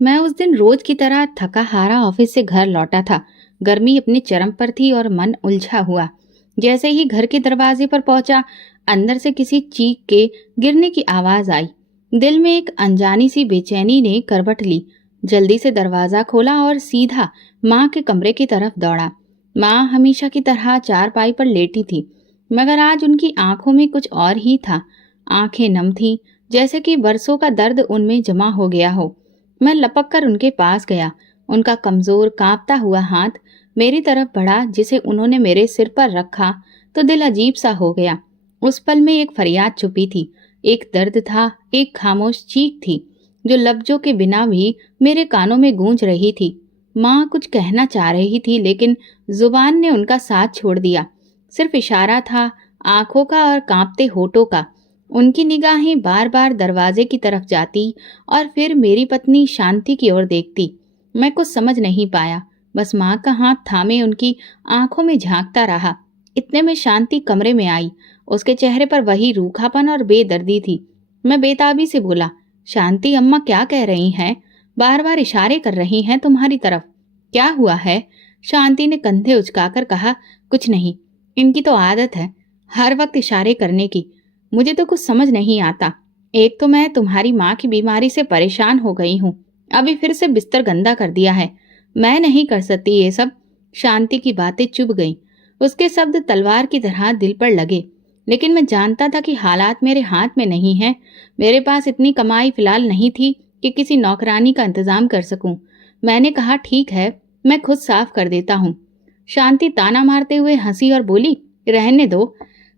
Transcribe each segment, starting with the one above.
मैं उस दिन रोज की तरह थका हारा ऑफिस से घर लौटा था। गर्मी अपने चरम पर थी और मन उलझा हुआ। जैसे ही घर के दरवाजे पर पहुंचा, अंदर से किसी चीख के गिरने की आवाज आई। दिल में एक अनजानी सी बेचैनी ने करवट ली। जल्दी से दरवाजा खोला और सीधा माँ के कमरे की तरफ दौड़ा। माँ हमेशा की तरह चारपाई पर लेटी थी, मगर आज उनकी आंखों में कुछ और ही था। आंखें नम थीं, जैसे कि बरसों का दर्द उनमें जमा हो गया हो। मैं लपक कर उनके पास गया। उनका कमजोर कांपता हुआ हाथ मेरी तरफ बढ़ा, जिसे उन्होंने मेरे सिर पर रखा तो दिल अजीब सा हो गया। उस पल में एक फरियाद छुपी थी, एक दर्द था, एक खामोश चीख थी जो लफ्जों के बिना भी मेरे कानों में गूंज रही थी। माँ कुछ कहना चाह रही थी, लेकिन जुबान ने उनका साथ छोड़ दिया। सिर्फ इशारा था, आंखों का और कांपते होठों का। उनकी निगाहें बार बार दरवाजे की तरफ जाती और फिर मेरी पत्नी शांति की ओर देखती। मैं कुछ समझ नहीं पाया, बस माँ का हाथ थामे उनकी आंखों में झांकता रहा। इतने में शांति कमरे में आई। उसके चेहरे पर वही रूखापन और बेदर्दी थी। मैं बेताबी से बोला, शांति, अम्मा क्या कह रही हैं? बार बार इशारे कर रही हैं तुम्हारी तरफ। क्या हुआ है? शांति ने कंधे उचकाकर कहा, कुछ नहीं, इनकी तो आदत है हर वक्त इशारे करने की। मुझे तो कुछ समझ नहीं आता। एक तो मैं तुम्हारी माँ की बीमारी से परेशान हो गई हूँ, अभी फिर से बिस्तर गंदा कर दिया है। मैं नहीं कर सकती ये सब। शांति की बातें चुभ गईं। उसके शब्द तलवार की तरह दिल पर लगे। लेकिन मैं जानता था कि हालात मेरे हाथ में नहीं है। मेरे पास इतनी कमाई फिलहाल नहीं थी कि किसी नौकरानी का इंतजाम कर सकूं। मैंने कहा, ठीक है, मैं खुद साफ कर देता हूँ। शांति ताना मारते हुए हंसी और बोली, रहने दो,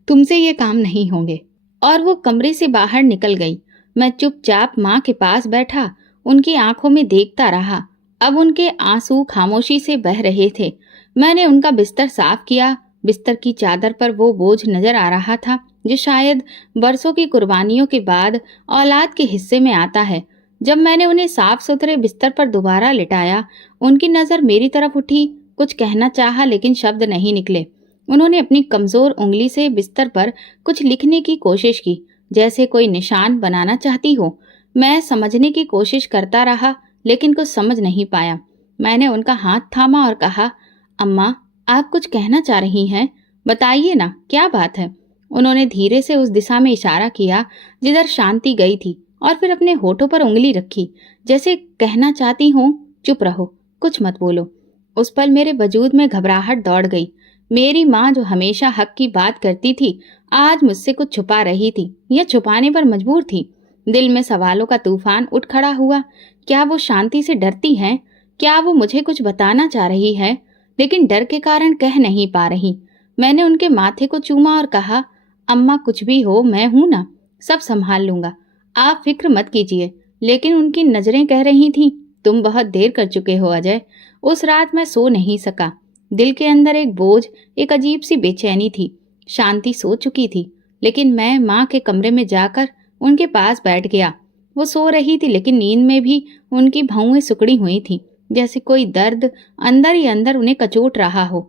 तुमसे ये काम नहीं होंगे। और वो कमरे से बाहर निकल गई। मैं चुपचाप माँ के पास बैठा, उनकी आंखों में देखता रहा। अब उनके आंसू खामोशी से बह रहे थे। मैंने उनका बिस्तर साफ किया। बिस्तर की चादर पर वो बोझ नजर आ रहा था जो शायद बरसों की कुर्बानियों के बाद औलाद के हिस्से में आता है। जब मैंने उन्हें साफ सुथरे बिस्तर पर दोबारा लिटाया, उनकी नजर मेरी तरफ उठी। कुछ कहना चाहा, लेकिन शब्द नहीं निकले। उन्होंने अपनी कमजोर उंगली से बिस्तर पर कुछ लिखने की कोशिश की, जैसे कोई निशान बनाना चाहती हो। मैं समझने की कोशिश करता रहा, लेकिन कुछ समझ नहीं पाया। मैंने उनका हाथ थामा और कहा, अम्मा, आप कुछ कहना चाह रही हैं? बताइए ना, क्या बात है? उन्होंने धीरे से उस दिशा में इशारा किया जिधर शांति गई थी, और फिर अपने होठों पर उंगली रखी, जैसे कहना चाहती हूँ, चुप रहो, कुछ मत बोलो। उस पल मेरे वजूद में घबराहट दौड़ गई। मेरी माँ जो हमेशा हक की बात करती थी, आज मुझसे कुछ छुपा रही थी या छुपाने पर मजबूर थी। दिल में सवालों का तूफान उठ खड़ा हुआ। क्या वो शांति से डरती हैं? क्या वो मुझे कुछ बताना चाह रही है, लेकिन डर के कारण कह नहीं पा रही? मैंने उनके माथे को चूमा और कहा, अम्मा, कुछ भी हो, मैं हूं ना, सब संभाल लूंगा, आप फिक्र मत कीजिए। लेकिन उनकी नजरें कह रही थीं, तुम बहुत देर कर चुके हो अजय। उस रात मैं सो नहीं सका। दिल के अंदर एक बोझ, एक अजीब सी बेचैनी थी। शांति सो चुकी थी, लेकिन मैं माँ के कमरे में जाकर उनके पास बैठ गया। वो सो रही थी, लेकिन नींद में भी उनकी भौंहें सिकुड़ी हुई थीं, जैसे कोई दर्द अंदर ही अंदर उन्हें कचोट रहा हो।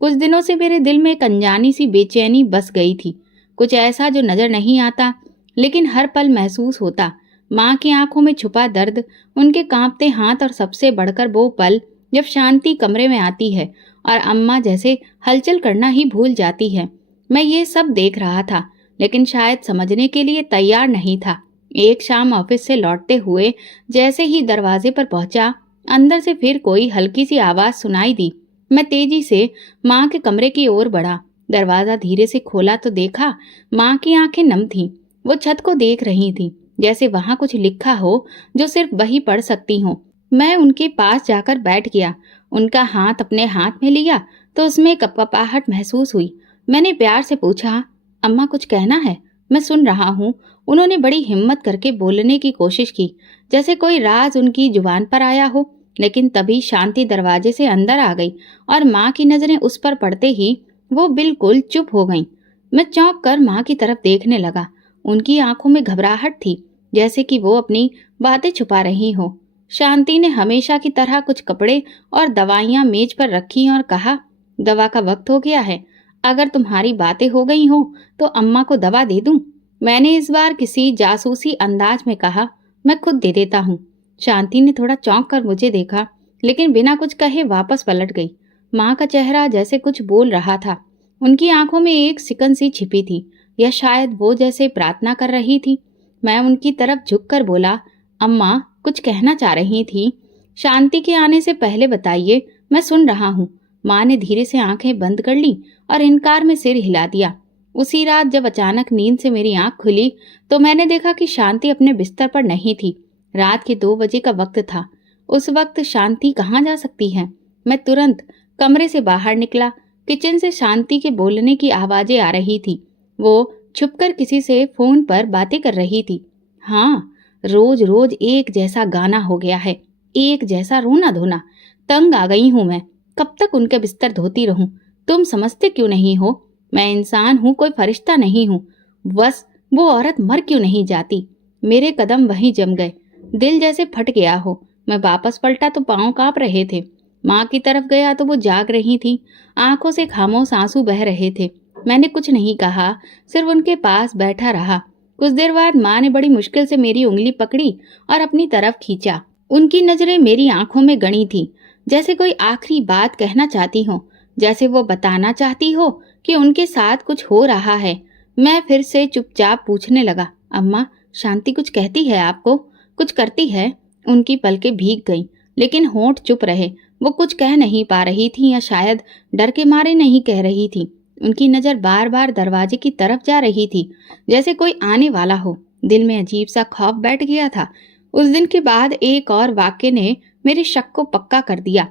कुछ दिनों से मेरे दिल में एक अनजानी सी बेचैनी बस गई थी, कुछ ऐसा जो नजर नहीं आता, लेकिन हर पल महसूस होता। माँ की आंखों में छुपा दर्द, उनके कांपते हाथ, और सबसे बढ़कर वो पल जब शांति कमरे में आती है और अम्मा जैसे हलचल करना ही भूल जाती है। मैं ये सब देख रहा था, लेकिन शायद समझने के लिए तैयार नहीं था। एक शाम ऑफिस से लौटते हुए जैसे ही दरवाजे पर पहुंचा, अंदर से फिर कोई हल्की सी आवाज सुनाई दी। मैं तेजी से माँ के कमरे की ओर बढ़ा। दरवाजा धीरे से खोला तो देखा, माँ की आंखें नम थीं। वो छत को देख रही थीं, जैसे वहां कुछ लिखा हो जो सिर्फ वही पढ़ सकती हो। मैं उनके पास जाकर बैठ गया। उनका हाथ अपने हाथ में लिया तो उसमें कपकपाहट महसूस हुई। मैंने प्यार से पूछा, अम्मा, कुछ कहना है? मैं सुन रहा हूँ। उन्होंने बड़ी हिम्मत करके बोलने की कोशिश की, जैसे कोई राज उनकी जुबान पर आया हो। लेकिन तभी शांति दरवाजे से अंदर आ गई और माँ की नजरें उस पर पड़ते ही वो बिल्कुल चुप हो गईं। मैं चौंक कर माँ की तरफ देखने लगा। उनकी आंखों में घबराहट थी, जैसे कि वो अपनी बातें छुपा रही हो। शांति ने हमेशा की तरह कुछ कपड़े और दवाइयां मेज पर रखी और कहा, दवा का वक्त हो गया है। अगर तुम्हारी बातें हो गई हो तो अम्मा को दवा दे दूं? मैंने इस बार किसी जासूसी अंदाज में कहा, मैं खुद दे देता हूँ। शांति ने थोड़ा चौंक कर मुझे देखा, लेकिन बिना कुछ कहे वापस पलट गई। माँ का चेहरा जैसे कुछ बोल रहा था। उनकी आंखों में एक सिकन सी छिपी थी, या शायद वो जैसे प्रार्थना कर रही थी। मैं उनकी तरफ झुककर बोला, अम्मा कुछ कहना चाह रही थी? शांति के आने से पहले बताइए, मैं सुन रहा हूँ। माँ ने धीरे से आंखें बंद कर ली और इनकार में सिर हिला दिया। उसी रात जब अचानक नींद से मेरी आंख खुली तो मैंने देखा कि शांति अपने बिस्तर पर नहीं थी। रात के 2 बजे का वक्त था। उस वक्त शांति कहाँ जा सकती है? मैं तुरंत कमरे से बाहर निकला। किचन से शांति के बोलने की आवाजें आ रही थी। वो छुपकर किसी से फोन पर बातें कर रही थी। हाँ, रोज रोज एक जैसा गाना हो गया है, एक जैसा रोना धोना। तंग आ गई हूं मैं। कब तक उनके बिस्तर धोती रहूं? तुम समझते क्यों नहीं हो? मैं इंसान हूं, कोई फरिश्ता नहीं हूं। बस वो औरत मर क्यों नहीं जाती? मेरे कदम वहीं जम गए। दिल जैसे फट गया हो। मैं वापस पलटा तो पांव कांप रहे थे। माँ की तरफ गया तो वो जाग रही थी। आंखों से खामोश आंसू बह रहे थे। मैंने कुछ नहीं कहा, सिर्फ उनके पास बैठा रहा। कुछ देर बाद माँ ने बड़ी मुश्किल से मेरी उंगली पकड़ी और अपनी तरफ खींचा। उनकी नजरें मेरी आंखों में गड़ी थी, जैसे कोई आखिरी बात कहना चाहती हो, जैसे वो बताना चाहती हो कि उनके साथ कुछ हो रहा है। मैं फिर से चुपचाप पूछने लगा, अम्मा शांति कुछ कहती है आपको? कुछ करती है? उनकी पलकें भीग गईं, लेकिन होंठ चुप रहे। वो कुछ कह नहीं पा रही थी, या शायद डर के मारे नहीं कह रही थी। उनकी नजर बार बार दरवाजे की तरफ जा रही थी, जैसे कोई आने वाला हो। दिल में अजीब सा खौफ बैठ गया था। उस दिन के बाद एक और वाक्य ने मेरे शक को पक्का कर दिया।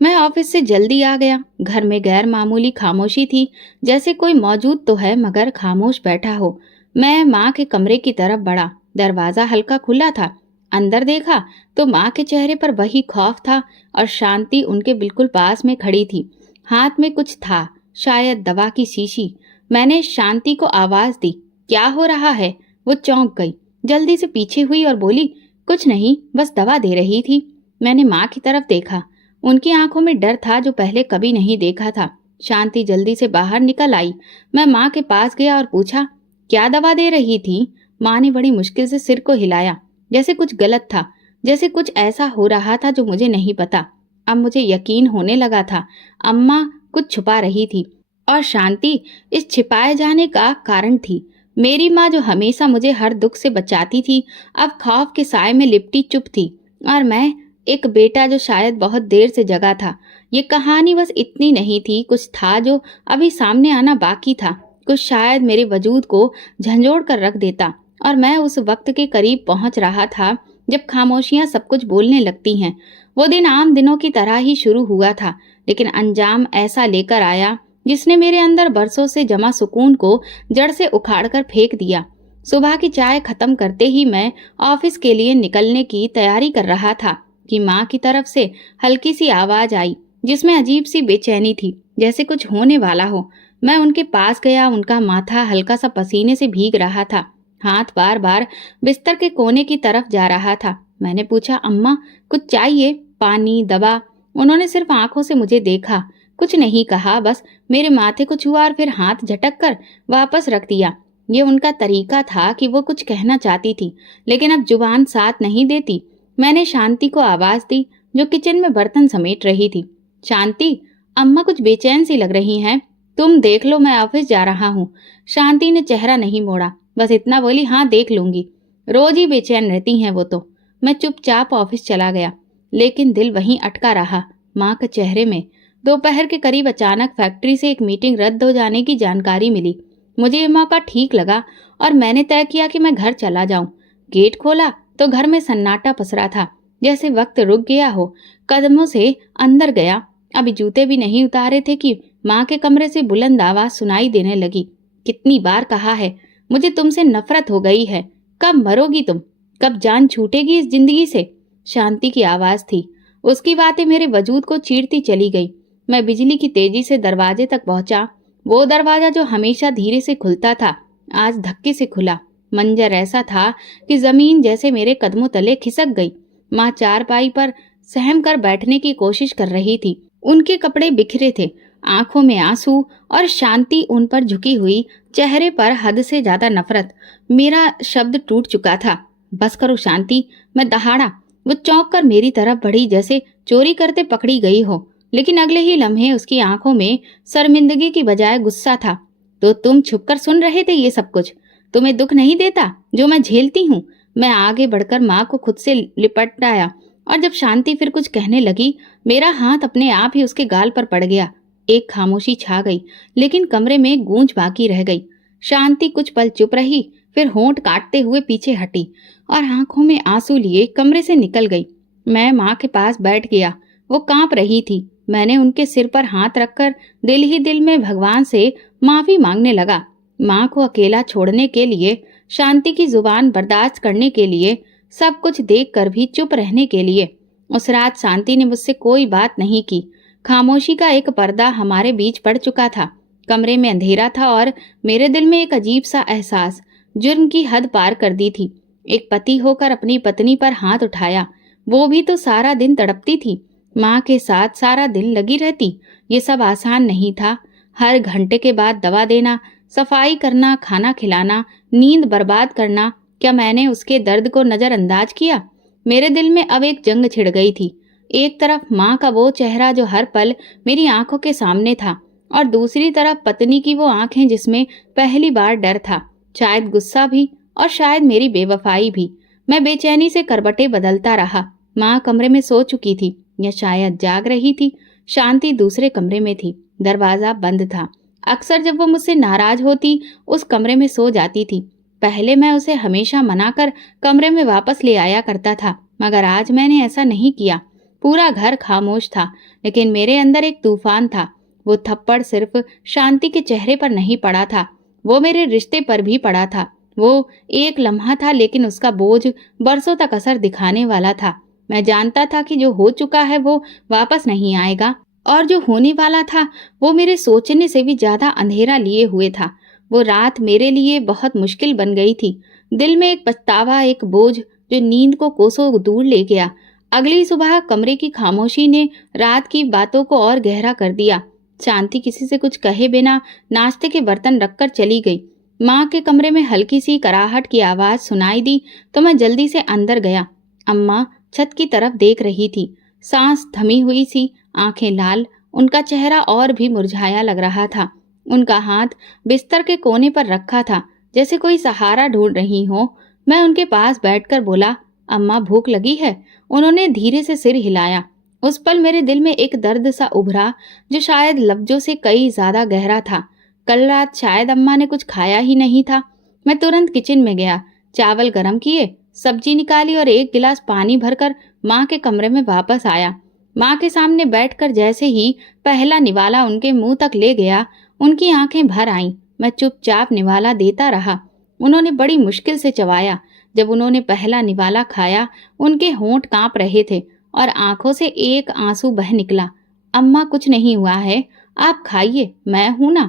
मैं ऑफिस से जल्दी आ गया। घर में गैर मामूली खामोशी थी, जैसे कोई मौजूद तो है मगर खामोश बैठा हो। मैं माँ के कमरे की तरफ बढ़ा। दरवाजा हल्का खुला था। अंदर देखा तो माँ के चेहरे पर वही खौफ था और शांति उनके बिल्कुल पास में खड़ी थी। हाथ में कुछ था, शायद दवा की शीशी। मैंने शांति को आवाज दी, क्या हो रहा है? वो चौंक गई, जल्दी से पीछे हुई और बोली, कुछ नहीं, बस दवा दे रही थी। मैंने माँ की तरफ देखा। उनकी आंखों में डर था जो पहले कभी नहीं देखा था। शांति जल्दी से बाहर निकल आई। मैं माँ के पास गया और पूछा, क्या दवा दे रही थी? माँ ने बड़ी मुश्किल से सिर को हिलाया, जैसे कुछ गलत था, जैसे कुछ ऐसा हो रहा था जो मुझे नहीं पता। अब मुझे यकीन होने लगा था, अम्मा कुछ छुपा रही थी और शांति इस छिपाए जाने का कारण थी। मेरी माँ जो हमेशा मुझे हर दुख से बचाती थी, अब खौफ के साए में लिपटी चुप थी, और मैं एक बेटा जो शायद बहुत देर से जगा था। ये कहानी बस इतनी नहीं थी, कुछ था जो अभी सामने आना बाकी था, कुछ शायद मेरे वजूद को झंझोड़ कर रख देता। और मैं उस वक्त के करीब पहुंच रहा था जब खामोशियां सब कुछ बोलने लगती हैं। वो दिन आम दिनों की तरह ही शुरू हुआ था, लेकिन अंजाम ऐसा लेकर आया जिसने मेरे अंदर बरसों से जमा सुकून को जड़ से उखाड़ कर फेंक दिया। सुबह की चाय खत्म करते ही मैं ऑफिस के लिए निकलने की तैयारी कर रहा था कि माँ की तरफ से हल्की सी आवाज आई, जिसमें अजीब सी बेचैनी थी, जैसे कुछ होने वाला हो। मैं उनके पास गया। उनका माथा हल्का सा पसीने से भीग रहा था। हाथ बार बार बिस्तर के कोने की तरफ जा रहा था। मैंने पूछा, अम्मा कुछ चाहिए? पानी, दवा? उन्होंने सिर्फ आंखों से मुझे देखा, कुछ नहीं कहा, बस मेरे माथे को छुआ और फिर हाथ झटक कर वापस रख दिया। ये उनका तरीका था कि वो कुछ कहना चाहती थी, लेकिन अब जुबान साथ नहीं देती। मैंने शांति को आवाज दी, जो किचन में बर्तन समेट रही थी। शांति, अम्मा कुछ बेचैन सी लग रही हैं। तुम देख लो, मैं ऑफिस जा रहा हूँ। शांति ने चेहरा नहीं मोड़ा, बस इतना बोली, हाँ देख लूंगी। रोज ही बेचैन रहती हैं वो तो। मैं चुपचाप ऑफिस चला गया, लेकिन दिल वहीं अटका रहा, माँ के चेहरे में। दोपहर के करीब अचानक फैक्ट्री से एक मीटिंग रद्द हो जाने की जानकारी मिली। मुझे ये मौका ठीक लगा और मैंने तय किया कि मैं घर चला जाऊं। गेट खोला तो घर में सन्नाटा पसरा था, जैसे वक्त रुक गया हो। कदमों से अंदर गया। अभी जूते भी नहीं उतारे थे कि माँ के कमरे से बुलंद आवाज सुनाई देने लगी, कितनी बार कहा है, मुझे तुमसे नफरत हो गई है। कब मरोगी तुम? कब जान छूटेगी इस जिंदगी से? शांति की आवाज थी। उसकी बातें मेरे वजूद को चीरती चली गई। मैं बिजली की तेजी से दरवाजे तक पहुंचा। वो दरवाजा जो हमेशा धीरे से खुलता था, आज धक्के से खुला। मंजर ऐसा था कि जमीन जैसे मेरे कदमों तले खिसक गई। माँ चारपाई पर सहम कर बैठने की कोशिश कर रही थी। उनके कपड़े बिखरे थे, आंखों में आंसू, और शांति उन पर झुकी हुई, चेहरे पर हद से ज्यादा नफरत। मेरा शब्द टूट चुका था। बस करो शांति, मैं दहाड़ा। वो चौंक कर मेरी तरफ बढ़ी, जैसे चोरी करते पकड़ी गई हो, लेकिन अगले ही लम्हे उसकी आंखों में शर्मिंदगी की बजाय गुस्सा था। तो तुम छुपकर सुन रहे थे ये सब कुछ? तुम्हें दुख नहीं देता जो मैं झेलती हूँ? मैं आगे बढ़कर माँ को खुद से लिपट आया, और जब शांति फिर कुछ कहने लगी, मेरा हाथ अपने आप ही उसके गाल पर पड़ गया। एक खामोशी छा गई, लेकिन कमरे में गूंज बाकी रह गई। शांति कुछ पल चुप रही, फिर होंठ काटते हुए पीछे हटी और आंखों में आंसू लिए कमरे से निकल गई। मैं माँ के पास बैठ गया। वो कांप रही थी। मैंने उनके सिर पर हाथ रखकर दिल ही दिल में भगवान से माफी मांगने लगा। माँ को अकेला छोड़ने के लिए, शांति की जुबान बर्दाश्त करने के लिए, सब कुछ देखकर भी चुप रहने के लिए। उस रात शांति ने मुझसे कोई बात नहीं की। खामोशी का एक पर्दा हमारे बीच पड़ चुका था। कमरे में अंधेरा था और मेरे दिल में एक अजीब सा एहसास जुर्म की हद पार कर दी थी। एक पति होकर अपनी पत्नी पर हाथ उठाया, वो भी तो सारा दिन तड़पती थी, माँ के साथ सारा दिन लगी रहती। ये सब आसान नहीं था। हर घंटे के बाद दवा देना, सफाई करना, खाना खिलाना, नींद बर्बाद करना। क्या मैंने उसके दर्द को नजरअंदाज किया? मेरे दिल में अब एक जंग छिड़ गई थी। एक तरफ माँ का वो चेहरा जो हर पल मेरी आंखों के सामने था, और दूसरी तरफ पत्नी की वो आंखें जिसमें पहली बार डर था, शायद गुस्सा भी और शायद मेरी बेवफाई भी। मैं बेचैनी से करवटें बदलता रहा। माँ कमरे में सो चुकी थी या शायद जाग रही थी। शांति दूसरे कमरे में थी। दरवाजा बंद था। अक्सर जब वो मुझसे नाराज होती, उस कमरे में सो जाती थी। पहले मैं उसे हमेशा मनाकर कमरे में वापस ले आया करता था, मगर आज मैंने ऐसा नहीं किया। पूरा घर खामोश था, लेकिन मेरे अंदर एक तूफान था। वो थप्पड़ सिर्फ शांति के चेहरे पर नहीं पड़ा था, वो मेरे रिश्ते पर भी पड़ा था। वो एक लम्हा था, लेकिन उसका बोझ बरसों तक असर दिखाने वाला था। मैं जानता था कि जो हो चुका है वो वापस नहीं आएगा, और जो होने वाला था वो मेरे सोचने से भी ज्यादा अंधेरा लिए हुए था। वो रात मेरे लिए बहुत मुश्किल बन गई थी। दिल में एक पछतावा, एक बोझ जो नींद को कोसों दूर ले गया। अगली सुबह कमरे की खामोशी ने रात की बातों को और गहरा कर दिया। शांति किसी से कुछ कहे बिना नाश्ते के बर्तन रखकर चली गई। माँ के कमरे में हल्की सी कराहट की आवाज सुनाई दी तो मैं जल्दी से अंदर गया। अम्मा छत की तरफ देख रही थी, सांस थमी हुई सी, आंखें लाल। उनका चेहरा और भी मुरझाया लग रहा था। उनका हाथ बिस्तर के कोने पर रखा था, जैसे कोई सहारा ढूंढ रही हो। मैं उनके पास बैठकर बोला, अम्मा भूख लगी है? उन्होंने धीरे से सिर हिलाया। उस पल मेरे दिल में एक दर्द सा उभरा, जो शायद लफ्जों से कई ज्यादा गहरा था। कल रात शायद अम्मा ने कुछ खाया ही नहीं था। मैं तुरंत किचन में गया, चावल गरम किए, सब्जी निकाली और एक गिलास पानी भरकर माँ के कमरे में वापस आया। माँ के सामने बैठकर जैसे ही पहला निवाला उनके मुंह तक ले गया, उनकी आंखें भर आईं। मैं चुपचाप निवाला देता रहा। उन्होंने बड़ी मुश्किल से चबाया। जब उन्होंने पहला निवाला खाया, उनके होंठ कांप रहे थे और आंखों से एक आंसू बह निकला। अम्मा कुछ नहीं हुआ है, आप खाइए, मैं हूं ना।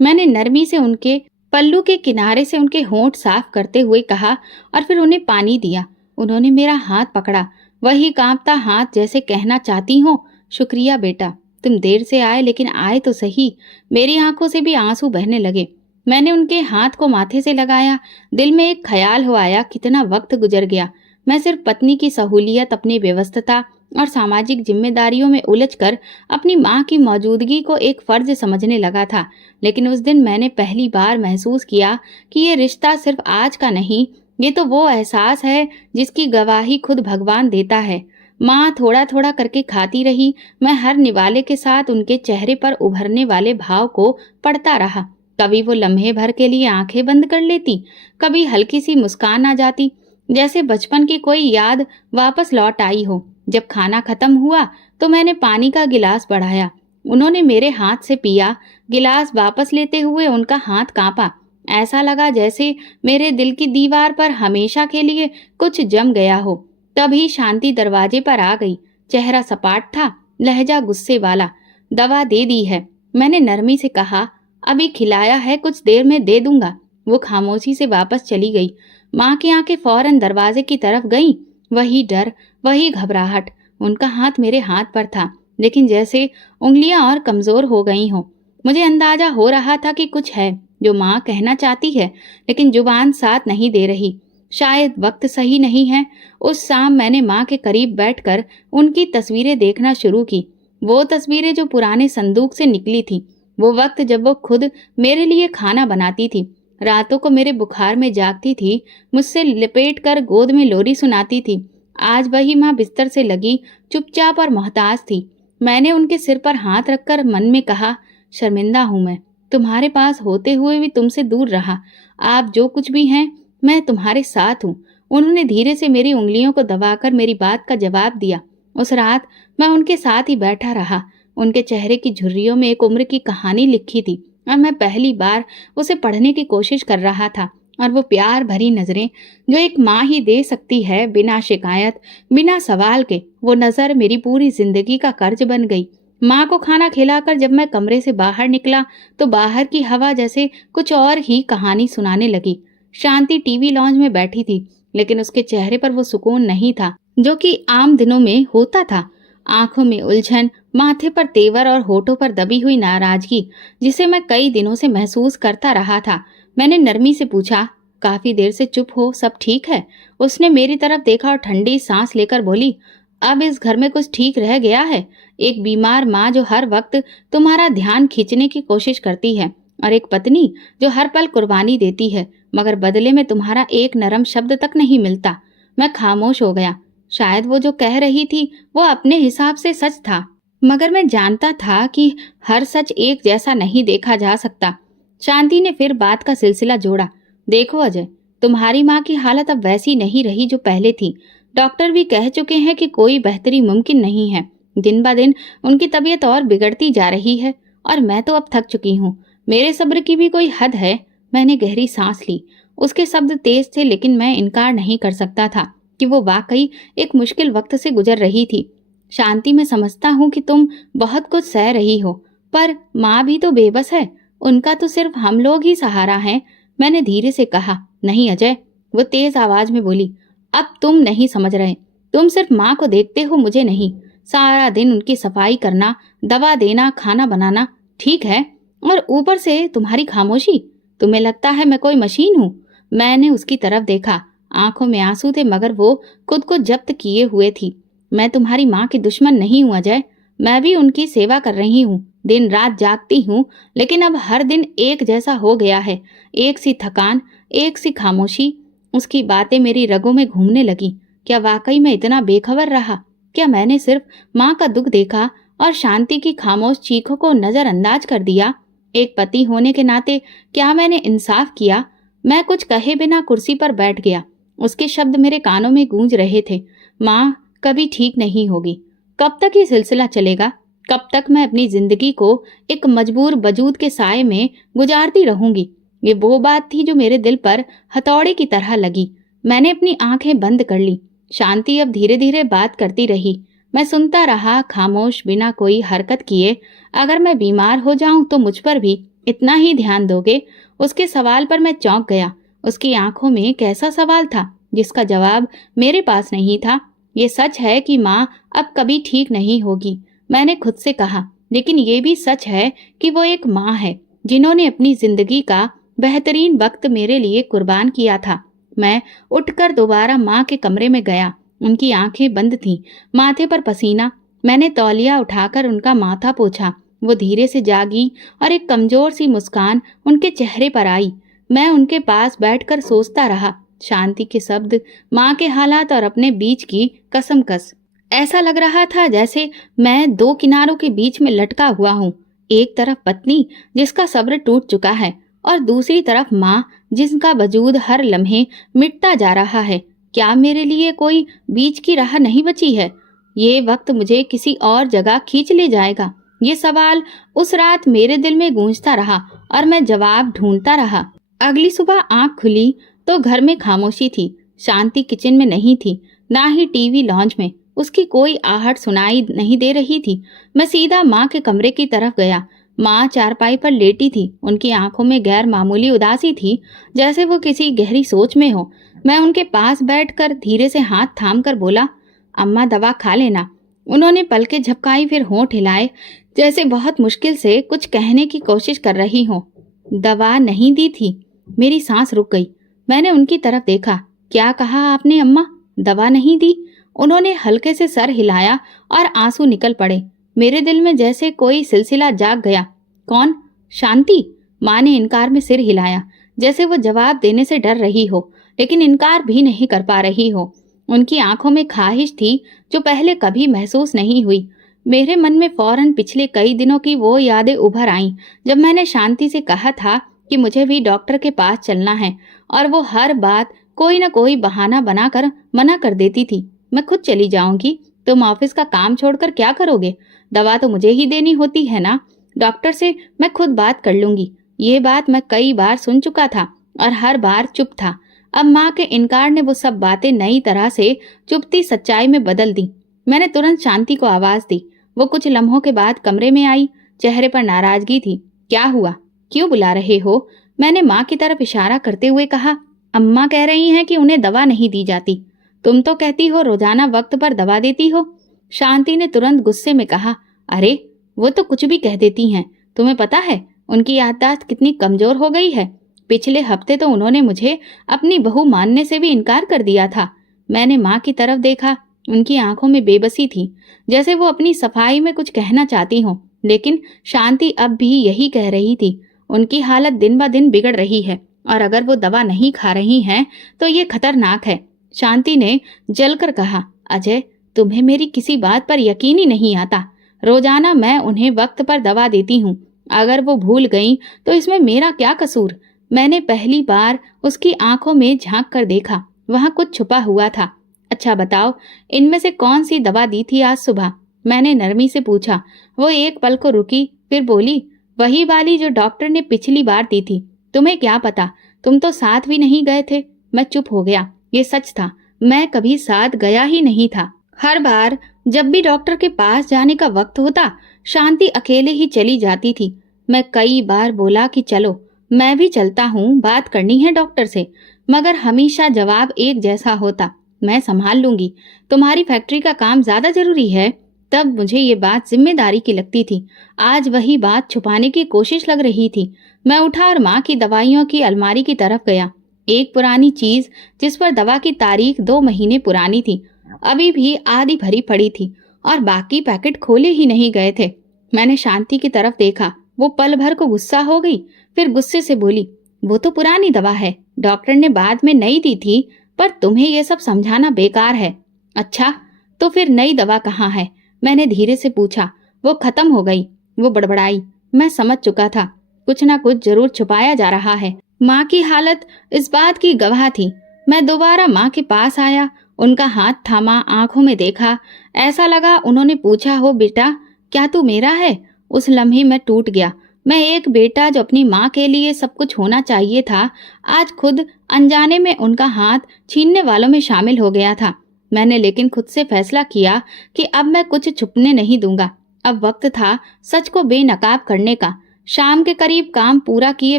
मैंने नरमी से उनके पल्लू के किनारे से उनके होंठ साफ करते हुए कहा, और फिर उन्हें पानी दिया। उन्होंने मेरा हाथ पकड़ा, वही कांपता हाथ, जैसे कहना चाहती हो, शुक्रिया बेटा, तुम देर से आए लेकिन आए तो सही। मेरी आंखों से भी आंसू बहने लगे। मैंने उनके हाथ को माथे से लगाया। दिल में एक ख्याल हो आया, कितना वक्त गुजर गया। मैं सिर्फ पत्नी की सहूलियत, अपनी व्यस्तता और सामाजिक जिम्मेदारियों में उलझकर अपनी माँ की मौजूदगी को एक फर्ज समझने लगा था। लेकिन उस दिन मैंने पहली बार महसूस किया कि ये रिश्ता सिर्फ आज का नहीं, ये तो वो एहसास है जिसकी गवाही खुद भगवान देता है। माँ थोड़ा थोड़ा करके खाती रही। मैं हर निवाले के साथ उनके चेहरे पर उभरने वाले भाव को पढ़ता रहा। कभी वो लम्हे भर के लिए आंखें बंद कर लेती, कभी हल्की सी मुस्कान आ जाती, जैसे बचपन की कोई याद वापस लौट आई हो। जब खाना खत्म हुआ तो मैंने पानी का गिलास बढ़ाया। उन्होंने मेरे हाथ से पिया। गिलास वापस लेते हुए उनका हाथ कांपा। ऐसा लगा जैसे मेरे दिल की दीवार पर हमेशा के लिए कुछ जम गया हो। तभी शांति दरवाजे पर आ गई। चेहरा सपाट था, लहजा गुस्से वाला। दवा दे दी है, मैंने नरमी से कहा। अभी खिलाया है, कुछ देर में दे दूंगा। वो खामोशी से वापस चली गई। माँ की आंखें फौरन दरवाजे की तरफ गईं। वही डर, वही घबराहट। उनका हाथ मेरे हाथ पर था, लेकिन जैसे उंगलियां और कमजोर हो गई हों। मुझे अंदाजा हो रहा था कि कुछ है जो माँ कहना चाहती है, लेकिन जुबान साथ नहीं दे रही। शायद वक्त सही नहीं है। उस शाम मैंने माँ के करीब बैठकर उनकी तस्वीरें देखना शुरू की। वो तस्वीरें जो पुराने संदूक से निकली थी। वो वक्त जब वो खुद मेरे लिए खाना बनाती थी, रातों को मेरे बुखार में जागती थी, मुझसे लिपेट कर गोद में लोरी सुनाती थी। आज वही माँ बिस्तर से लगी, चुपचाप और मोहताज थी। मैंने उनके सिर पर हाथ रखकर मन में कहा, शर्मिंदा हूं मैं, तुम्हारे पास होते हुए भी तुमसे दूर रहा। आप जो कुछ भी हैं, मैं तुम्हारे साथ हूँ। उन्होंने धीरे से मेरी उंगलियों को दबाकर मेरी बात का जवाब दिया। उस रात मैं उनके साथ ही बैठा रहा। उनके चेहरे की झुर्रियों में एक उम्र की कहानी लिखी थी और मैं पहली बार उसे पढ़ने की कोशिश कर रहा था। और वो प्यार भरी नजरें जो एक माँ ही दे सकती है, बिना शिकायत, बिना सवाल के, वो नजर मेरी पूरी जिंदगी का कर्ज बन गई। माँ को खाना खिलाकर जब मैं कमरे से बाहर निकला तो बाहर की हवा जैसे कुछ और ही कहानी सुनाने लगी। शांति टीवी लॉन्ज में बैठी थी, लेकिन उसके चेहरे पर वो सुकून नहीं था जो कि आम दिनों में होता था। आंखों में उलझन, माथे पर तेवर और होठों पर दबी हुई नाराजगी, जिसे मैं कई दिनों से महसूस करता रहा था। मैंने नरमी से पूछा, काफी देर से चुप हो, सब ठीक है? उसने मेरी तरफ देखा और ठंडी सांस लेकर बोली, अब इस घर में कुछ ठीक रह गया है? एक बीमार माँ जो हर वक्त तुम्हारा ध्यान खींचने की कोशिश करती है, और एक पत्नी जो हर पल कुर्बानी देती है, मगर बदले में तुम्हारा एक नरम शब्द तक नहीं मिलता। मैं खामोश हो गया। शायद वो जो कह रही थी वो अपने हिसाब से सच था, मगर मैं जानता था कि हर सच एक जैसा नहीं देखा जा सकता। शांति ने फिर बात का सिलसिला जोड़ा, देखो अजय, तुम्हारी माँ की हालत अब वैसी नहीं रही जो पहले थी। डॉक्टर भी कह चुके हैं कि कोई बेहतरी मुमकिन नहीं है। दिन ब दिन उनकी तबीयत और बिगड़ती जा रही है, और मैं तो अब थक चुकी हूँ। मेरे सब्र की भी कोई हद है। मैंने गहरी सांस ली। उसके शब्द तेज थे, लेकिन मैं इनकार नहीं कर सकता था कि वो वाकई एक मुश्किल वक्त से गुजर रही थी। शांति, मैं समझता हूँ कि तुम बहुत कुछ सह रही हो, पर माँ भी तो बेबस है। उनका तो सिर्फ हम लोग ही सहारा हैं। मैंने धीरे से कहा, नहीं अजय, वो तेज आवाज में बोली, अब तुम नहीं समझ रहे। तुम सिर्फ माँ को देखते हो, मुझे नहीं। सारा दिन उनकी सफाई करना, दवा देना, खाना बनाना, ठीक है, और ऊपर से तुम्हारी खामोशी। तुम्हें लगता है मैं कोई मशीन हूँ? मैंने उसकी तरफ देखा। आंखों में आंसू थे, मगर वो खुद को जब्त किए हुए थी। मैं तुम्हारी माँ की दुश्मन नहीं हूँ अजय। मैं भी उनकी सेवा कर रही हूँ, दिन रात जागती हूँ, लेकिन अब हर दिन एक जैसा हो गया है। एक सी थकान, एक सी खामोशी। उसकी बातें मेरी रगों में घूमने लगी। क्या वाकई मैं इतना बेखबर रहा? क्या मैंने सिर्फ माँ का दुख देखा और शांति की खामोश चीखों को नजरअंदाज कर दिया? एक पति होने के नाते क्या मैंने इंसाफ किया? मैं कुछ कहे बिना कुर्सी पर बैठ गया। उसके शब्द मेरे कानों में गूंज रहे थे, माँ कभी ठीक नहीं होगी। कब तक ये सिलसिला चलेगा? कब तक मैं अपनी जिंदगी को एक मजबूर वजूद के साए में गुजारती रहूंगी? ये वो बात थी जो मेरे दिल पर हथौड़े की तरह लगी। मैंने अपनी आंखें बंद कर ली। शांति अब धीरे धीरे बात करती रही। मैं सुनता रहा, खामोश, बिना कोई हरकत किए। अगर मैं बीमार हो जाऊं तो मुझ पर भी इतना ही ध्यान दोगे? उसके सवाल पर मैं चौंक गया। उसकी आंखों में कैसा सवाल था जिसका जवाब मेरे पास नहीं था। ये सच है कि माँ अब कभी ठीक नहीं होगी, मैंने खुद से कहा, लेकिन ये भी सच है कि वो एक माँ है जिन्होंने अपनी जिंदगी का बेहतरीन वक्त मेरे लिए कुर्बान किया था। मैं उठकर दोबारा माँ के कमरे में गया। उनकी आंखें बंद थीं, माथे पर पसीना। मैंने तौलिया उठाकर उनका माथा पोंछा। वो धीरे से जागी और एक कमजोर सी मुस्कान उनके चेहरे पर आई। मैं उनके पास बैठकर सोचता रहा, शांति के शब्द, माँ के हालात और अपने बीच की कसमकस। ऐसा लग रहा था जैसे मैं दो किनारों के बीच में लटका हुआ हूँ। एक तरफ पत्नी जिसका सब्र टूट चुका है, और दूसरी तरफ माँ जिसका वजूद हर लम्हे मिटता जा रहा है। क्या मेरे लिए कोई बीच की राह नहीं बची है? ये वक्त मुझे किसी और जगह खींच ले जाएगा? ये सवाल उस रात मेरे दिल में गूंजता रहा और मैं जवाब ढूंढता रहा। अगली सुबह आंख खुली तो घर में खामोशी थी। शांति किचन में नहीं थी, ना ही टीवी लॉन्च में। उसकी कोई आहट सुनाई नहीं दे रही थी। मैं सीधा माँ के कमरे की तरफ गया। माँ चारपाई पर लेटी थी। उनकी आंखों में गैर मामूली उदासी थी, जैसे वो किसी गहरी सोच में हो। मैं उनके पास बैठकर धीरे से हाथ थाम कर बोला, अम्मा दवा खा लेना। उन्होंने पलकें झपकाई, फिर होंठ हिलाए, जैसे बहुत मुश्किल से कुछ कहने की कोशिश कर रही हो। दवा नहीं दी थी। मेरी सांस रुक गई। मैंने उनकी तरफ देखा। क्या कहा आपने अम्मा? दवा नहीं दी? उन्होंने हल्के से सर हिलाया और आंसू निकल पड़े। मेरे दिल में जैसे कोई सिलसिला जाग गया। कौन? शांति? माँ ने इनकार में सिर हिलाया, जैसे वो जवाब देने से डर रही हो, लेकिन इनकार भी नहीं कर पा रही हो। उनकी आंखों में ख्वाहिश थी जो पहले कभी महसूस नहीं हुई। मेरे मन में फौरन पिछले कई दिनों की वो यादें उभर आईं जब मैंने शांति से कहा था कि मुझे भी डॉक्टर के पास चलना है, और वो हर बात कोई न कोई बहाना बनाकर मना कर देती थी। मैं खुद चली जाऊंगी, तुम ऑफिस का काम छोड़कर क्या करोगे? दवा तो मुझे ही देनी होती है ना, डॉक्टर से मैं खुद बात कर लूंगी। ये बात मैं कई बार सुन चुका था और हर बार चुप था। अब माँ के इनकार ने वो सब बातें नई तरह से चुपती सच्चाई में बदल दी। मैंने तुरंत शांति को आवाज दी। वो कुछ लम्हों के बाद कमरे में आई। चेहरे पर नाराजगी थी। क्या हुआ? क्यों बुला रहे हो? मैंने माँ की तरफ इशारा करते हुए कहा। अम्मा कह रही हैं कि उन्हें दवा नहीं दी जाती। तुम तो कहती हो रोजाना वक्त पर दवा देती हो। शांति ने तुरंत गुस्से में कहा। अरे वो तो कुछ भी कह देती हैं। तुम्हें पता है उनकी याददाश्त कितनी कमजोर हो गई है। पिछले हफ्ते तो उन्होंने मुझे अपनी बहू मानने से भी इनकार कर दिया था। मैंने माँ की तरफ देखा। उनकी आंखों में बेबसी थी, जैसे वो अपनी सफाई में कुछ कहना चाहती हो, लेकिन शांति अब भी यही कह रही थी। उनकी हालत दिन ब दिन बिगड़ रही है, और अगर वो दवा नहीं खा रही हैं तो ये खतरनाक है। शांति ने जलकर कहा। अजय, तुम्हें मेरी किसी बात पर यकीन ही नहीं आता। रोजाना मैं उन्हें वक्त पर दवा देती हूँ। अगर वो भूल गई तो इसमें मेरा क्या कसूर? मैंने पहली बार उसकी आंखों में झांक कर देखा। वहां कुछ छुपा हुआ था। अच्छा बताओ, इनमें से कौन सी दवा दी थी आज सुबह? मैंने नरमी से पूछा। वो एक पल को रुकी, फिर बोली, वही वाली जो डॉक्टर ने पिछली बार दी थी। तुम्हें क्या पता, तुम तो साथ भी नहीं गए थे। मैं चुप हो गया। ये सच था, मैं कभी साथ गया ही नहीं था। हर बार जब भी डॉक्टर के पास जाने का वक्त होता, शांति अकेले ही चली जाती थी। मैं कई बार बोला कि चलो, मैं भी चलता हूँ, बात करनी है डॉक्टर से, मगर हमेशा जवाब एक जैसा होता, मैं संभाल लूंगी, तुम्हारी फैक्ट्री का काम ज्यादा जरूरी है। तब मुझे ये बात जिम्मेदारी की लगती थी। आज वही बात छुपाने की कोशिश लग रही थी। मैं उठा और माँ की दवाइयों की अलमारी की तरफ गया। एक पुरानी चीज जिस पर दवा की तारीख 2 महीने पुरानी थी, अभी भी आधी भरी पड़ी थी, और बाकी पैकेट खोले ही नहीं गए थे। मैंने शांति की तरफ देखा। वो पल भर को गुस्सा हो गई, फिर गुस्से से बोली, वो तो पुरानी दवा है, डॉक्टर ने बाद में नई दी थी, पर तुम्हें ये सब समझाना बेकार है। अच्छा, तो फिर नई दवा कहाँ है? मैंने धीरे से पूछा। वो खत्म हो गई, वो बड़बड़ाई। मैं समझ चुका था, कुछ ना कुछ जरूर छुपाया जा रहा है। माँ की हालत इस बात की गवाह थी। मैं दोबारा माँ के पास आया, उनका हाथ थामा, आंखों में देखा। ऐसा लगा उन्होंने पूछा हो, बेटा क्या तू मेरा है? उस लम्हे मैं टूट गया। मैं एक बेटा जो अपनी माँ के लिए सब कुछ होना चाहिए था, आज खुद अनजाने में उनका हाथ छीनने वालों में शामिल हो गया था। मैंने लेकिन खुद से फैसला किया कि अब मैं कुछ छुपने नहीं दूंगा। अब वक्त था सच को बेनकाब करने का। शाम के करीब काम पूरा किए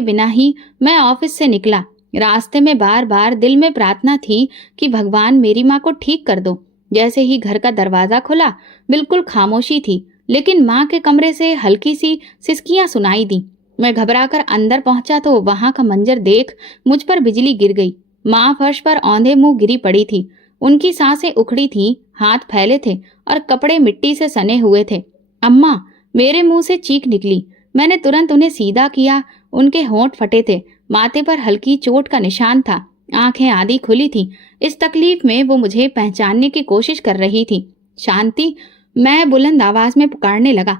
बिना ही मैं ऑफिस से निकला। रास्ते में बार बार दिल में प्रार्थना थी कि भगवान मेरी माँ को ठीक कर दो। जैसे ही घर का दरवाजा खुला, बिल्कुल खामोशी थी, लेकिन माँ के कमरे से हल्की सी सिसकियां सुनाई दी। मैं घबराकर अंदर पहुंचा तो वहां का मंजर देख मुझ पर बिजली गिर गई। माँ फर्श पर औंधे मुंह गिरी पड़ी थी। उनकी सांसें उखड़ी थी, हाथ फैले थे और कपड़े मिट्टी से सने हुए थे। अम्मा! मेरे मुंह से चीख निकली। मैंने तुरंत उन्हें सीधा किया। उनके होंठ फटे थे, माथे पर हल्की चोट का निशान था, आंखें आधी खुली थी। इस तकलीफ में वो मुझे पहचानने की कोशिश कर रही थी। शांति! मैं बुलंद आवाज में पुकारने लगा।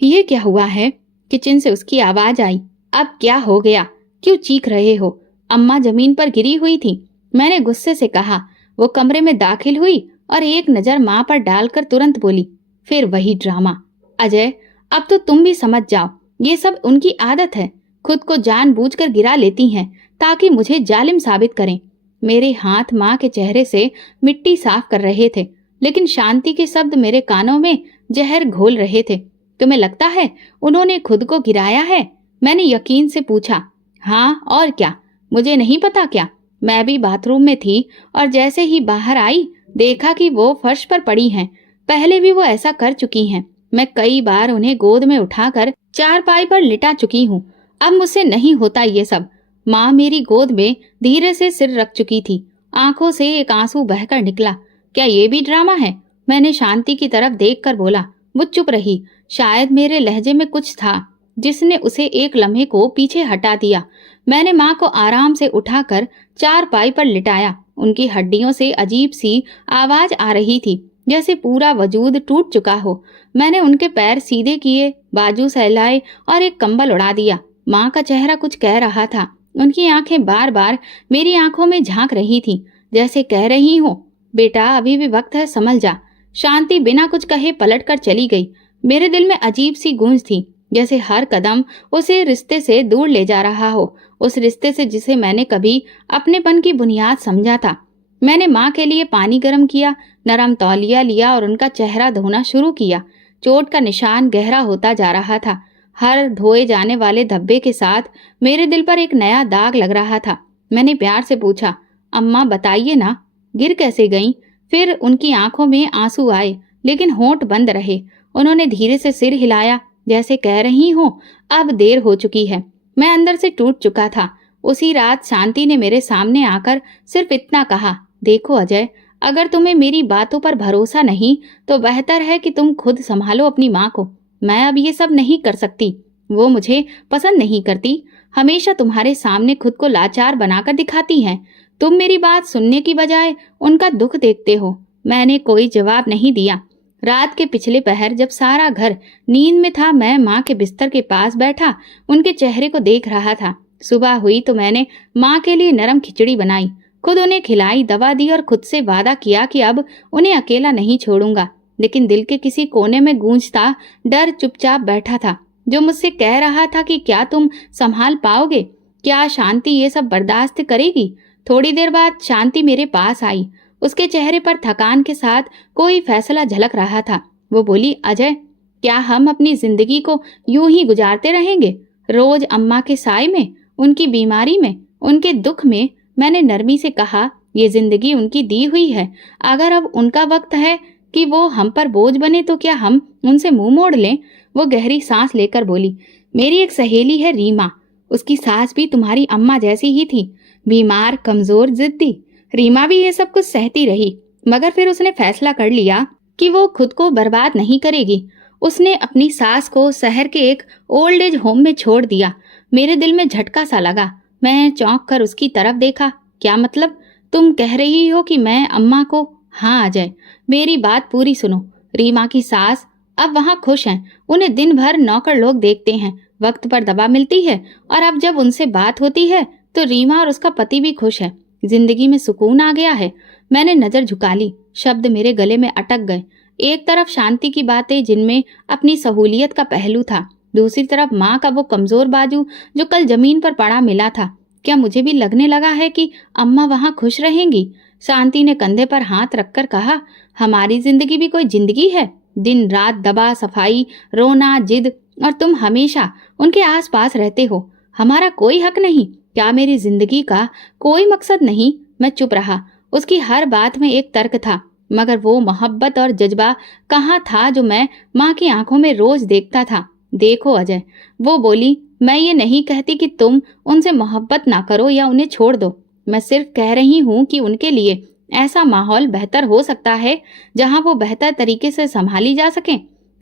ये क्या हुआ है? किचन से उसकी आवाज आई। अब क्या हो गया? क्यों चीख रहे हो? अम्मा जमीन पर गिरी हुई थी। मैंने गुस्से से कहा। वो कमरे में दाखिल हुई और एक नजर माँ पर डालकर तुरंत बोली, फिर वही ड्रामा। अजय, अब तो तुम भी समझ जाओ, ये सब उनकी आदत है। खुद को जानबूझकर गिरा लेती हैं ताकि मुझे जालिम साबित करें। मेरे हाथ माँ के चेहरे से मिट्टी साफ कर रहे थे, लेकिन शांति के शब्द मेरे कानों में जहर घोल रहे थे। तुम्हें लगता है उन्होंने खुद को गिराया है? मैंने यकीन से पूछा। हाँ और क्या, मुझे नहीं पता क्या? मैं भी बाथरूम में थी और जैसे ही बाहर आई देखा कि वो फर्श पर पड़ी हैं। पहले भी वो ऐसा कर चुकी हैं। मैं कई बार उन्हें गोद में उठाकर चारपाई पर लिटा चुकी हूँ। अब मुझसे नहीं होता ये सब। माँ मेरी गोद में धीरे से सिर रख चुकी थी आंखों से एक आंसू बहकर निकला। क्या ये भी ड्रामा है? मैंने शांति की तरफ देखकर बोला। वो चुप रही। शायद मेरे लहजे में कुछ था जिसने उसे एक लम्हे को पीछे हटा दिया। मैंने माँ को आराम से उठाकर चारपाई पर लिटाया। उनकी हड्डियों से अजीब सी आवाज आ रही थी, जैसे पूरा वजूद टूट चुका हो। मैंने उनके पैर सीधे किए, बाजू सहलाए और एक कंबल उड़ा दिया। माँ का चेहरा कुछ कह रहा था। उनकी आंखें बार बार मेरी आंखों में झांक रही थीं, जैसे कह रही हो, बेटा अभी भी वक्त है, संभल जा। शांति बिना कुछ कहे पलटकर चली गई। मेरे दिल में अजीब सी गूंज थी, जैसे हर कदम उसे रिश्ते से दूर ले जा रहा हो, उस रिश्ते से जिसे मैंने कभी अपनेपन की बुनियाद समझा था। मैंने माँ के लिए पानी गर्म किया, नरम तौलिया लिया और उनका चेहरा धोना शुरू किया। चोट का निशान गहरा होता जा रहा था। हर धोए जाने वाले धब्बे के साथ मेरे दिल पर एक नया दाग लग रहा था। मैंने प्यार से पूछा, अम्मा बताइए ना, गिर कैसे गईं? फिर उनकी आंखों में आंसू आए, लेकिन होंठ बंद रहे। उन्होंने धीरे से सिर हिलाया, जैसे कह रही हो, अब देर हो चुकी है। मैं अंदर से टूट चुका था। उसी रात शांति ने मेरे सामने आकर सिर्फ इतना कहा, देखो अजय, अगर तुम्हें मेरी बातों पर भरोसा नहीं तो बेहतर है कि तुम खुद संभालो अपनी माँ को। मैं अब ये सब नहीं कर सकती। वो मुझे पसंद नहीं करती, हमेशा तुम्हारे सामने खुद को लाचार बनाकर दिखाती हैं। तुम मेरी बात सुनने की बजाय उनका दुख देखते हो। मैंने कोई जवाब नहीं दिया। रात के पिछले पहर जब सारा घर नींद में था, मैं माँ के बिस्तर के पास बैठा उनके चेहरे को देख रहा था। सुबह हुई तो मैंने माँ के लिए नरम खिचड़ी बनाई, खुद उन्हें खिलाई, दवा दी और खुद से वादा किया कि अब उन्हें अकेला नहीं छोड़ूंगा। लेकिन दिल के किसी कोने में गूंजता डर चुपचाप बैठा था, जो मुझसे कह रहा था कि क्या तुम संभाल पाओगे? क्या शांति ये सब बर्दाश्त करेगी? थोड़ी देर बाद शांति मेरे पास आई। उसके चेहरे पर थकान के साथ कोई फैसला झलक रहा था। वो बोली, अजय, क्या हम अपनी जिंदगी को यूं ही गुजारते रहेंगे, रोज अम्मा के साय में, उनकी बीमारी में, उनके दुख में? मैंने नरमी से कहा, ये जिंदगी उनकी दी हुई है। अगर अब उनका वक्त है कि वो हम पर बोझ बने तो क्या हम उनसे मुंह मोड़ लें? वो गहरी सांस लेकर बोली, मेरी एक सहेली है रीमा, उसकी सास भी तुम्हारी अम्मा जैसी ही थी, बीमार, कमजोर, जिद्दी। रीमा भी ये सब कुछ सहती रही, मगर फिर उसने फैसला कर लिया कि वो खुद को बर्बाद नहीं करेगी। उसने अपनी सास को शहर के एक ओल्ड एज होम में छोड़ दिया। मेरे दिल में झटका सा लगा। मैं चौंक कर उसकी तरफ देखा। क्या मतलब? तुम कह रही हो कि मैं अम्मा को? हाँ अजय, मेरी बात पूरी सुनो। रीमा की सास अब वहाँ खुश हैं। उन्हें दिन भर नौकर लोग देखते हैं, वक्त पर दवा मिलती है, और अब जब उनसे बात होती है तो रीमा और उसका पति भी खुश है। जिंदगी में सुकून आ गया है। मैंने नजर झुका ली। शब्द मेरे गले में अटक गए। एक तरफ शांति की बातें जिनमें अपनी सहूलियत का पहलू था, दूसरी तरफ माँ का वो कमजोर बाजू जो कल जमीन पर पड़ा मिला था। क्या मुझे भी लगने लगा है कि अम्मा वहाँ खुश रहेंगी? शांति ने कंधे पर हाथ रखकर कहा, हमारी जिंदगी भी कोई जिंदगी है? दिन रात दवा, सफाई, रोना, जिद, और तुम हमेशा उनके आसपास रहते हो। हमारा कोई हक नहीं? क्या मेरी जिंदगी का कोई मकसद नहीं? मैं चुप रहा। उसकी हर बात में एक तर्क था, मगर वो मोहब्बत और जज्बा कहाँ था जो मैं माँ की आंखों में रोज देखता था। देखो अजय, वो बोली, मैं ये नहीं कहती कि तुम उनसे मोहब्बत ना करो या उन्हें छोड़ दो। मैं सिर्फ कह रही हूँ कि उनके लिए ऐसा माहौल बेहतर हो सकता है जहाँ वो बेहतर तरीके से संभाली जा सके।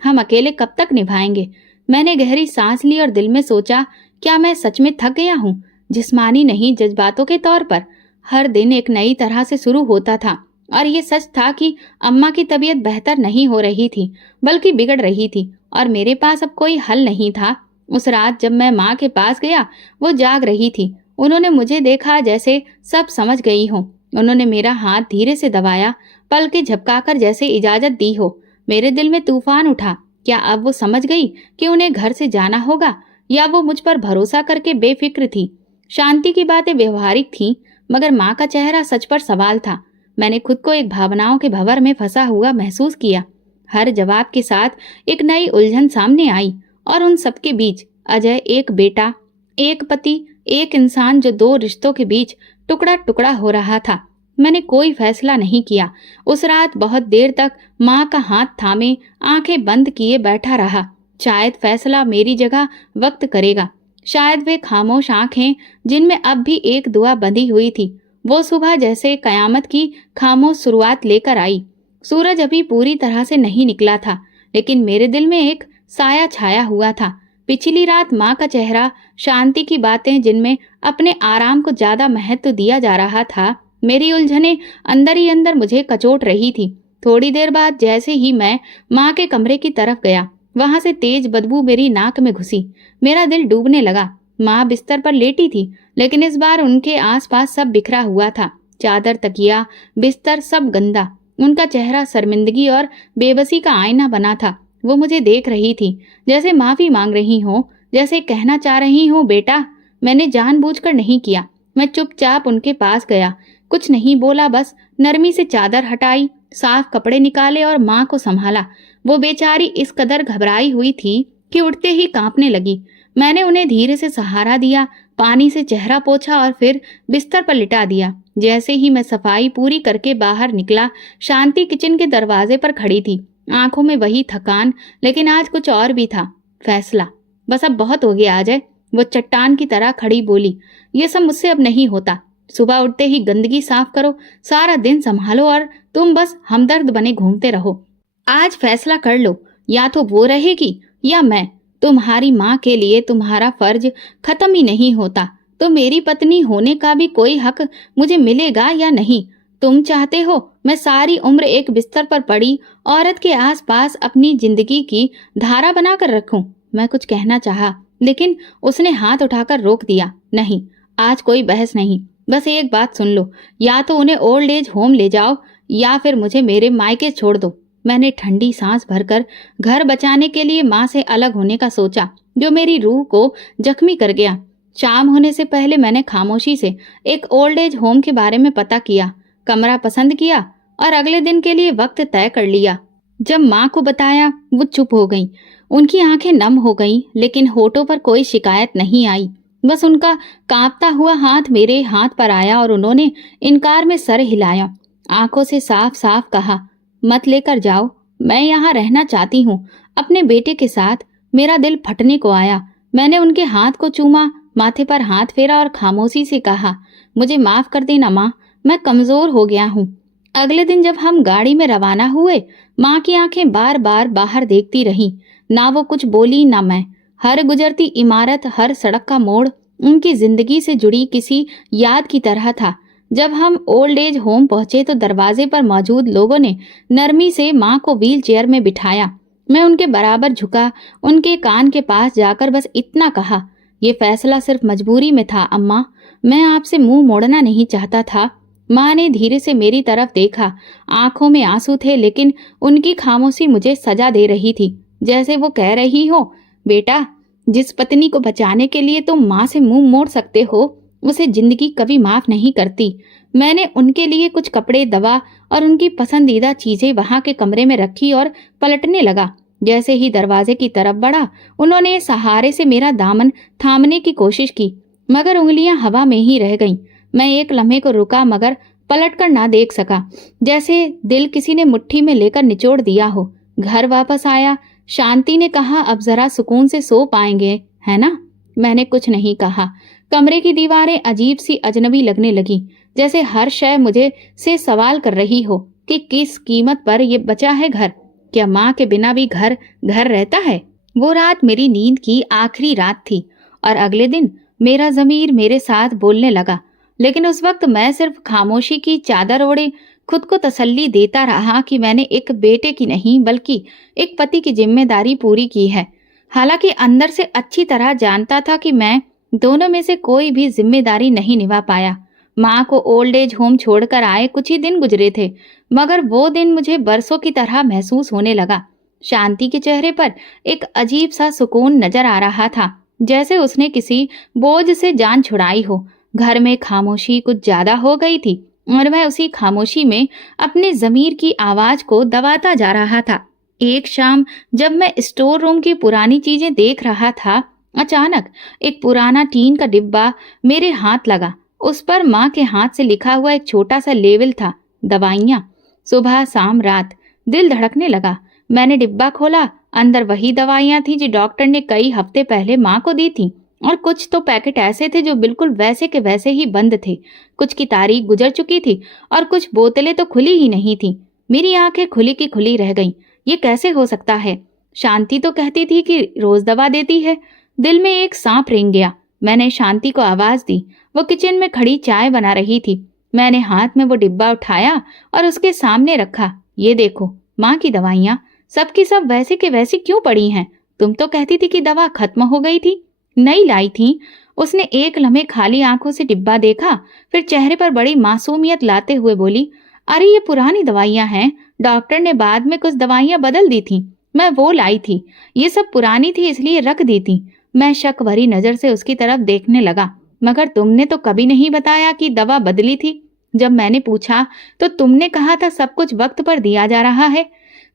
हम अकेले कब तक निभाएंगे? मैंने गहरी सांस ली और दिल में सोचा, क्या मैं सच में थक गया हूँ? जिस्मानी नहीं, जज्बातों के तौर पर। हर दिन एक नई तरह से शुरू होता था, और ये सच था कि अम्मा की तबीयत बेहतर नहीं हो रही थी, बल्कि बिगड़ रही थी, और मेरे पास अब कोई हल नहीं था। उस रात जब मैं माँ के पास गया, वो जाग रही थी। उन्होंने मुझे देखा जैसे सब समझ गई हो। उन्होंने मेरा हाथ धीरे से दबाया, पलकें झपकाकर जैसे इजाजत दी हो। मेरे दिल में तूफान उठा। क्या अब वो समझ गई कि उन्हें घर से जाना होगा, या वो मुझ पर भरोसा करके बेफिक्र थी? शांति की बातें व्यवहारिक थीं, मगर माँ का चेहरा सच पर सवाल था। मैंने खुद को एक भावनाओं के भंवर में फंसा हुआ महसूस किया। हर जवाब के साथ एक नई उलझन सामने आई, और उन सबके बीच अजय, एक बेटा, एक पति, एक इंसान जो दो रिश्तों के बीच टुकड़ा टुकड़ा हो रहा था। मैंने कोई फैसला नहीं किया। उस रात बहुत देर तक माँ का हाथ थामे, आंखें बंद किए बैठा रहा। शायद फैसला मेरी जगह वक्त करेगा। शायद वे खामोश आंखें जिनमें अब भी एक दुआ बंधी हुई थी, वो सुबह जैसे कयामत की खामोश शुरुआत लेकर आई। सूरज अभी पूरी तरह से नहीं निकला था, लेकिन मेरे दिल में एक साया छाया हुआ था। पिछली रात माँ का चेहरा, शांति की बातें जिनमें अपने आराम को ज्यादा महत्व दिया जा रहा था, मेरी उलझने अंदर ही अंदर मुझे कचोट रही थी। थोड़ी देर बाद जैसे ही मैं माँ के कमरे की तरफ गया, वहां से तेज बदबू मेरी नाक में घुसी। मेरा दिल डूबने लगा। माँ बिस्तर पर लेटी थी, लेकिन इस बार उनके आसपास सब बिखरा हुआ था। चादर, तकिया, बिस्तर सब गंदा। उनका चेहरा शर्मिंदगी और बेबसी का आईना बना था। वो मुझे देख रही थी, जैसे माफी मांग रही हो, जैसे कहना चाह रही हूँ, बेटा मैंने जानबूझकर नहीं किया। मैं चुपचाप उनके पास गया, कुछ नहीं बोला, बस नरमी से चादर हटाई, साफ कपड़े निकाले और माँ को संभाला। वो बेचारी इस कदर घबराई हुई थी कि उठते ही कांपने लगी। मैंने उन्हें धीरे से सहारा दिया, पानी से चेहरा पोंछा और फिर बिस्तर पर लिटा दिया। जैसे ही मैं सफाई पूरी करके बाहर निकला, शांति किचन के दरवाजे पर खड़ी थी, आंखों में वही थकान, लेकिन आज कुछ और भी था। फैसला। बस अब बहुत हो गया अजय, वो चट्टान की तरह खड़ी बोली। ये सब मुझसे अब नहीं होता। सुबह उठते ही गंदगी साफ करो, सारा दिन संभालो और तुम बस हमदर्द बने घूमते रहो। आज फैसला कर लो, या तो वो रहेगी या मैं। तुम्हारी माँ के लिए तुम्हारा फर्ज खत्म ही नहीं होता, तो मेरी पत्नी होने का भी कोई हक मुझे मिलेगा या नहीं? तुम चाहते हो मैं सारी उम्र एक बिस्तर पर पड़ी औरत के आसपास अपनी जिंदगी की धारा बनाकर रखूं? मैं कुछ कहना चाहा, लेकिन उसने हाथ उठाकर रोक दिया। नहीं, आज कोई बहस नहीं, बस एक बात सुन लो, या तो उन्हें ओल्ड एज होम ले जाओ या फिर मुझे मेरे मायके छोड़ दो। मैंने ठंडी सांस भरकर घर बचाने के लिए माँ से अलग होने का सोचा, जो मेरी रूह को जख्मी कर गया। शाम होने से पहले मैंने खामोशी से एक ओल्ड एज होम के बारे में पता किया, कमरा पसंद किया और अगले दिन के लिए वक्त तय कर लिया। जब माँ को बताया, वो चुप हो गई। उनकी आंखें नम हो गईं, लेकिन होठों पर कोई शिकायत नहीं आई। बस उनका कांपता हुआ हाथ मेरे हाथ पर आया और उन्होंने इनकार में सर हिलाया। आंखों से साफ साफ कहा, मत लेकर जाओ, मैं यहाँ रहना चाहती हूँ अपने बेटे के साथ। मेरा दिल फटने को आया। मैंने उनके हाथ को चूमा, माथे पर हाथ फेरा और खामोशी से कहा, मुझे माफ कर देना माँ, मैं कमजोर हो गया हूँ। अगले दिन जब हम गाड़ी में रवाना हुए, माँ की आंखें बार बार बाहर देखती रहीं। ना वो कुछ बोली ना मैं। हर गुजरती इमारत, हर सड़क का मोड़ उनकी जिंदगी से जुड़ी किसी याद की तरह था। जब हम ओल्ड एज होम पहुंचे तो दरवाजे पर मौजूद लोगों ने नरमी से माँ को व्हील चेयर में बिठाया। मैं उनके बराबर झुका, उनके कान के पास जाकर बस इतना कहा, ये फैसला सिर्फ मजबूरी में था अम्मा, मैं आपसे मुंह मोड़ना नहीं चाहता था। माँ ने धीरे से मेरी तरफ देखा। आंखों में आंसू थे, लेकिन उनकी खामोशी मुझे सजा दे रही थी, जैसे वो कह रही हो, बेटा जिस पत्नी को बचाने के लिए तुम माँ से मुंह मोड़ सकते हो, उसे जिंदगी कभी माफ नहीं करती। मैंने उनके लिए कुछ कपड़े, दवा और उनकी पसंदीदा चीजें वहां के कमरे में रखी और पलटने लगा। जैसे ही दरवाजे की तरफ बढ़ा, उन्होंने सहारे से मेरा दामन थामने की कोशिश की, मगर उंगलियां हवा में ही रह गईं। मैं एक लम्हे को रुका, मगर पलटकर ना देख सका, जैसे दिल किसी ने मुट्ठी में लेकर निचोड़ दिया हो। घर वापस आया। शांति ने कहा, अब जरा सुकून से सो पाएंगे, है ना? मैंने कुछ नहीं कहा। कमरे की दीवारें अजीब सी अजनबी लगने लगी, जैसे हर शय मुझे से सवाल कर रही हो कि किस कीमत पर ये बचा है घर। क्या माँ के बिना भी घर घर रहता है? वो रात मेरी नींद की आखिरी रात थी और अगले दिन मेरा ज़मीर मेरे साथ बोलने लगा, लेकिन उस वक्त मैं सिर्फ खामोशी की चादर ओढ़े खुद को तसल्ली देता रहा कि मैंने एक बेटे की नहीं बल्कि एक पति की जिम्मेदारी पूरी की है। हालांकि अंदर से अच्छी तरह जानता था कि मैं दोनों में से कोई भी जिम्मेदारी नहीं निभा पाया। माँ को ओल्ड एज होम छोड़कर आए कुछ ही दिन गुजरे थे, मगर वो दिन मुझे बरसों की तरह महसूस होने लगा। शांति के चेहरे पर एक अजीब सा सुकून नजर आ रहा था, जैसे उसने किसी बोझ से जान छुड़ाई हो। घर में खामोशी कुछ ज्यादा हो गई थी और मैं उसी खामोशी में अपने ज़मीर की आवाज को दबाता जा रहा था। एक शाम जब मैं स्टोर रूम की पुरानी चीजें देख रहा था, अचानक एक पुराना टीन का डिब्बा मेरे हाथ लगा। उस पर माँ के हाथ से लिखा हुआ एक छोटा सा लेबल था, दवाइयाँ, सुबह शाम रात। दिल धड़कने लगा। मैंने डिब्बा खोला। अंदर वही दवाइयाँ थी जो डॉक्टर ने कई हफ्ते पहले माँ को दी थी। और कुछ तो पैकेट ऐसे थे जो बिल्कुल वैसे के वैसे ही बंद थे। कुछ की तारीख गुजर चुकी थी और कुछ बोतलें तो खुली ही नहीं थी। मेरी आंखें खुली की खुली रह गईं। ये कैसे हो सकता है? शांति तो कहती थी कि रोज दवा देती है। दिल में एक सांप रेंग गया। मैंने शांति को आवाज दी। वो किचन में खड़ी चाय बना रही थी। मैंने हाथ में वो डिब्बा उठाया और उसके सामने रखा। ये देखो, माँ की दवाइयाँ सबकी सब वैसे के वैसी क्यों पड़ी हैं? तुम तो कहती थी कि दवा खत्म हो गई थी, नई लाई थी। उसने एक लम्हे खाली आंखों से डिब्बा देखा, फिर चेहरे पर बड़ी मासूमियत लाते हुए बोली, अरे ये पुरानी दवाइयाँ हैं। डॉक्टर ने बाद में कुछ दवाइयाँ बदल दी थी, मैं वो लाई थी। ये सब पुरानी थी इसलिए रख दी थी। मैं शक भरी नजर से उसकी तरफ देखने लगा। मगर तुमने तो कभी नहीं बताया कि दवा बदली थी। जब मैंने पूछा तो तुमने कहा था सब कुछ वक्त पर दिया जा रहा है।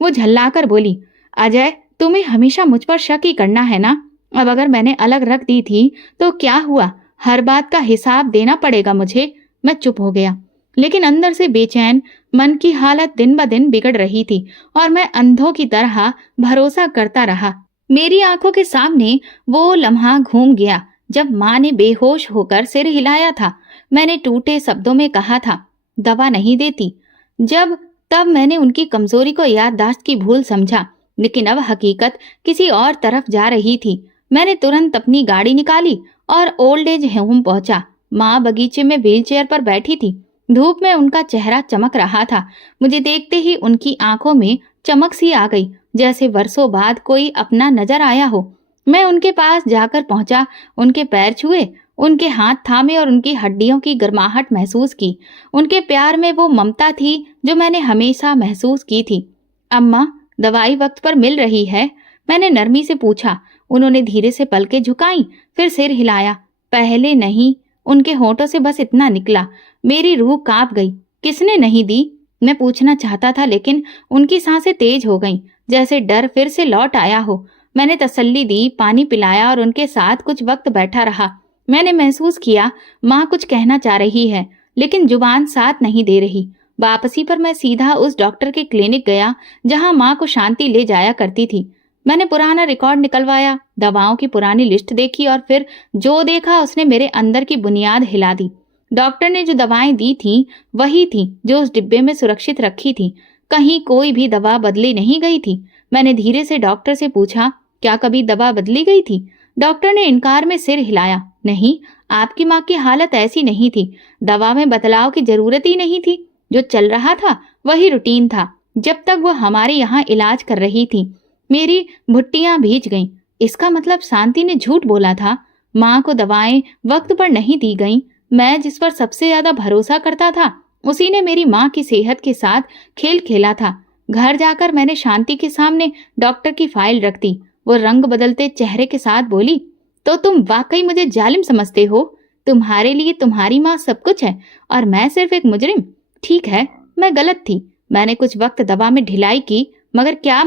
वो झल्लाकर बोली, अजय, तुम्हें हमेशा मुझ पर शक ही करना है ना? अब अगर मैंने अलग रख दी थी तो क्या हुआ? हर बात का हिसाब देना पड़ेगा मुझे। मैं चुप हो गया, लेकिन अंदर से बेचैन मन की हालत दिन ब दिन बिगड़ रही थी और मैं अंधों की तरह भरोसा करता रहा। मेरी आंखों के सामने वो लम्हा घूम गया जब माँ ने बेहोश होकर सिर हिलाया था। मैंने टूटे शब्दों में कहा था, दवा नहीं देती। जब तब मैंने उनकी कमजोरी को याददाश्त की भूल समझा, लेकिन अब हकीकत किसी और तरफ जा रही थी। मैंने तुरंत अपनी गाड़ी निकाली और ओल्ड एज होम पहुंचा। माँ बगीचे में व्हीलचेयर पर बैठी थी। धूप में उनका चेहरा चमक रहा था। मुझे देखते ही उनकी आंखों में चमक सी आ गई, जैसे वर्षों बाद कोई अपना नजर आया हो। मैं उनके पास जाकर पहुंचा, उनके पैर छुए, उनके हाथ थामे और उनकी हड्डियों की गर्माहट महसूस की। उनके प्यार में वो ममता थी जो मैंने हमेशा महसूस की थी। अम्मा, दवाई वक्त पर मिल रही है? मैंने नरमी से पूछा। उन्होंने धीरे से पलकें झुकाई, फिर सिर हिलाया। पहले नहीं। उनके होठों से बस इतना निकला। मेरी रूह कांप गई। किसने नहीं दी? मैं पूछना चाहता था, लेकिन उनकी सांसें तेज हो गईं, जैसे डर फिर से लौट आया हो। मैंने तसल्ली दी, पानी पिलाया और उनके साथ कुछ वक्त बैठा रहा। मैंने महसूस किया माँ कुछ कहना चाह रही है, लेकिन जुबान साथ नहीं दे रही। वापसी पर मैं सीधा उस डॉक्टर के क्लिनिक गया जहाँ माँ को शांति ले जाया करती थी। मैंने पुराना रिकॉर्ड निकलवाया, दवाओं की पुरानी लिस्ट देखी और फिर जो देखा उसने मेरे अंदर की बुनियाद हिला दी। डॉक्टर ने जो दवाएं दी थी वही थी जो उस डिब्बे में सुरक्षित रखी थी। कहीं कोई भी दवा बदली नहीं गई थी। मैंने धीरे से डॉक्टर से पूछा, क्या कभी दवा बदली गई थी? डॉक्टर ने इनकार में सिर हिलाया। नहीं, आपकी माँ की हालत ऐसी नहीं थी। दवा में बदलाव की जरूरत ही नहीं थी। जो चल रहा था वही रूटीन था जब तक वो हमारे यहाँ इलाज कर रही थी। मेरी भुट्टियां भीज गईं। इसका मतलब शांति ने झूठ बोला था। माँ को दवाएं वक्त पर नहीं दी गईं। मैं जिस पर सबसे ज्यादा भरोसा करता था उसी ने मेरी माँ की सेहत के साथ खेल खेला था। घर जाकर मैंने शांति के सामने डॉक्टर की फाइल रख दी। वो रंग बदलते चेहरे के साथ बोली, तो तुम वाकई मुझे जालिम समझते हो? तुम्हारे लिए तुम्हारी माँ सब कुछ है और मैं सिर्फ एक मुजरिम? ठीक है, मैं गलत थी। मैंने कुछ वक्त दवा में ढिलाई की, मगर क्या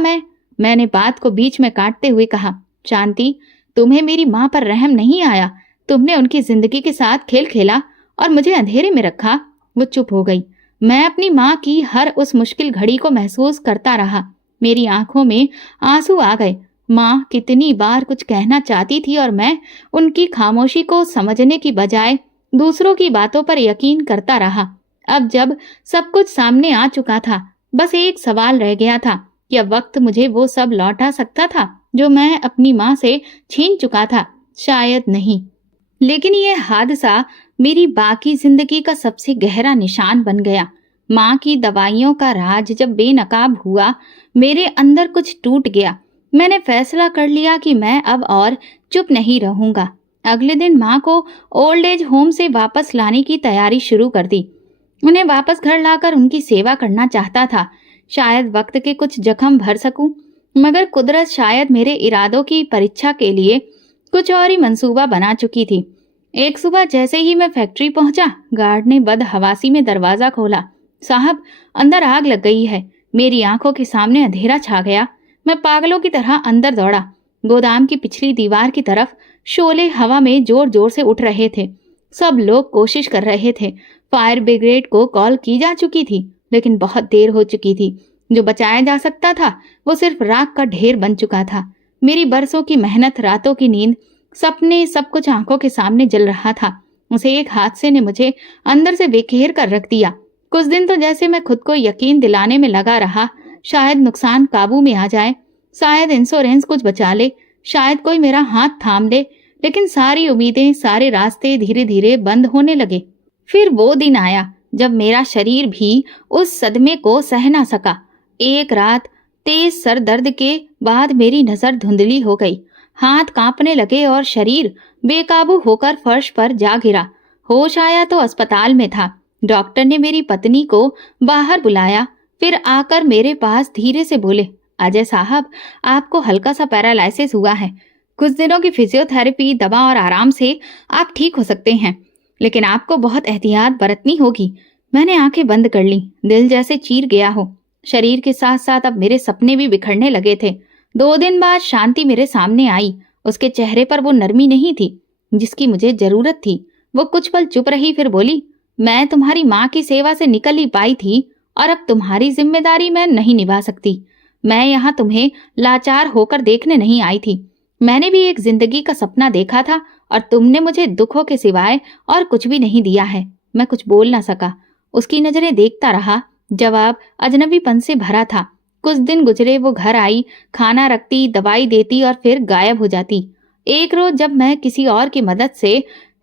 मैंने बात को बीच में काटते हुए कहा, शांति, तुम्हें मेरी माँ पर रहम नहीं आया? तुमने उनकी जिंदगी के साथ खेल खेला और मुझे अंधेरे में रखा। वो चुप हो गई। मैं अपनी माँ की हर उस मुश्किल घड़ी को महसूस करता रहा। मेरी आंखों में आंसू आ गए। माँ कितनी बार कुछ कहना चाहती थी और मैं उनकी खामोशी को समझने की बजाय दूसरों की बातों पर यकीन करता रहा। अब जब सब कुछ सामने आ चुका था, बस एक सवाल रह गया था, क्या वक्त मुझे वो सब लौटा सकता था जो मैं अपनी माँ से छीन चुका था? शायद नहीं। लेकिन ये हादसा मेरी बाकी जिंदगी का सबसे गहरा निशान बन गया। माँ की दवाइयों का राज जब बेनकाब हुआ, मेरे अंदर कुछ टूट गया। मैंने फैसला कर लिया कि मैं अब और चुप नहीं रहूंगा। अगले दिन माँ को ओल्ड एज होम से वापस लाने की तैयारी शुरू कर दी। उन्हें वापस घर लाकर उनकी सेवा करना चाहता था। शायद वक्त के कुछ जख्म भर सकूं, मगर कुदरत शायद मेरे इरादों की परीक्षा के लिए कुछ और ही मंसूबा बना चुकी थी। एक सुबह जैसे ही मैं फैक्ट्री पहुंचा, गार्ड ने बदहवासी में दरवाजा खोला। साहब, अंदर आग लग गई है। मेरी आंखों के सामने अंधेरा छा गया। मैं पागलों की तरह अंदर दौड़ा। गोदाम की पिछली दीवार की तरफ शोले हवा में जोर जोर से उठ रहे थे। सब लोग कोशिश कर रहे थे। फायर ब्रिगेड को कॉल की जा चुकी थी, लेकिन बहुत देर हो चुकी थी। जो बचाया जा सकता था वो सिर्फ राख का ढेर बन चुका था। मेरी बरसों की मेहनत, रातों की नींद सपने सब कुछ आंखों के सामने जल रहा था। उसे एक हादसे ने मुझे अंदर से बेखेर कर रख दिया। कुछ दिन तो जैसे मैं खुद को यकीन दिलाने में लगा रहा, शायद नुकसान काबू में आ जाए, शायद इंश्योरेंस कुछ बचा ले, शायद कोई मेरा हाथ थाम ले। लेकिन सारी उम्मीदें, सारे रास्ते धीरे धीरे बंद होने लगे। फिर वो दिन आया जब मेरा शरीर भी उस सदमे को सह ना सका। एक रात तेज सर दर्द के बाद मेरी नजर धुंधली हो गई, हाथ कांपने लगे और शरीर बेकाबू होकर फर्श पर जा गिरा। होश आया तो अस्पताल में था। डॉक्टर ने मेरी पत्नी को बाहर बुलाया, फिर आकर मेरे पास धीरे से बोले, अजय साहब, आपको हल्का सा पैरालिसिस हुआ है। कुछ दिनों की फिजियोथेरेपी, दवा और आराम से आप ठीक हो सकते हैं, लेकिन आपको बहुत एहतियात बरतनी होगी। मैंने आंखें बंद कर ली, दिल जैसे चीर गया हो। शरीर के साथ साथ अब मेरे सपने भी बिखरने लगे थे। 2 दिन बाद शांति मेरे सामने आई। उसके चेहरे पर वो नरमी नहीं थी जिसकी मुझे जरूरत थी। वो कुछ पल चुप रही, फिर बोली, मैं तुम्हारी माँ की सेवा से निकल ही पाई थी और अब तुम्हारी जिम्मेदारी मैं नहीं निभा सकती। मैं यहाँ तुम्हें लाचार होकर देखने नहीं आई थी। मैंने भी एक जिंदगी का सपना देखा था और तुमने मुझे दुखों के सिवाय और कुछ भी नहीं दिया है। मैं कुछ बोल ना सका। उसकी नजरें देखता रहा। जवाब अजनबीपन से भरा था। कुछ दिन गुजरे। वो घर आई, खाना रखती, दवाई देती और फिर गायब हो जाती। एक रोज जब मैं किसी और की मदद से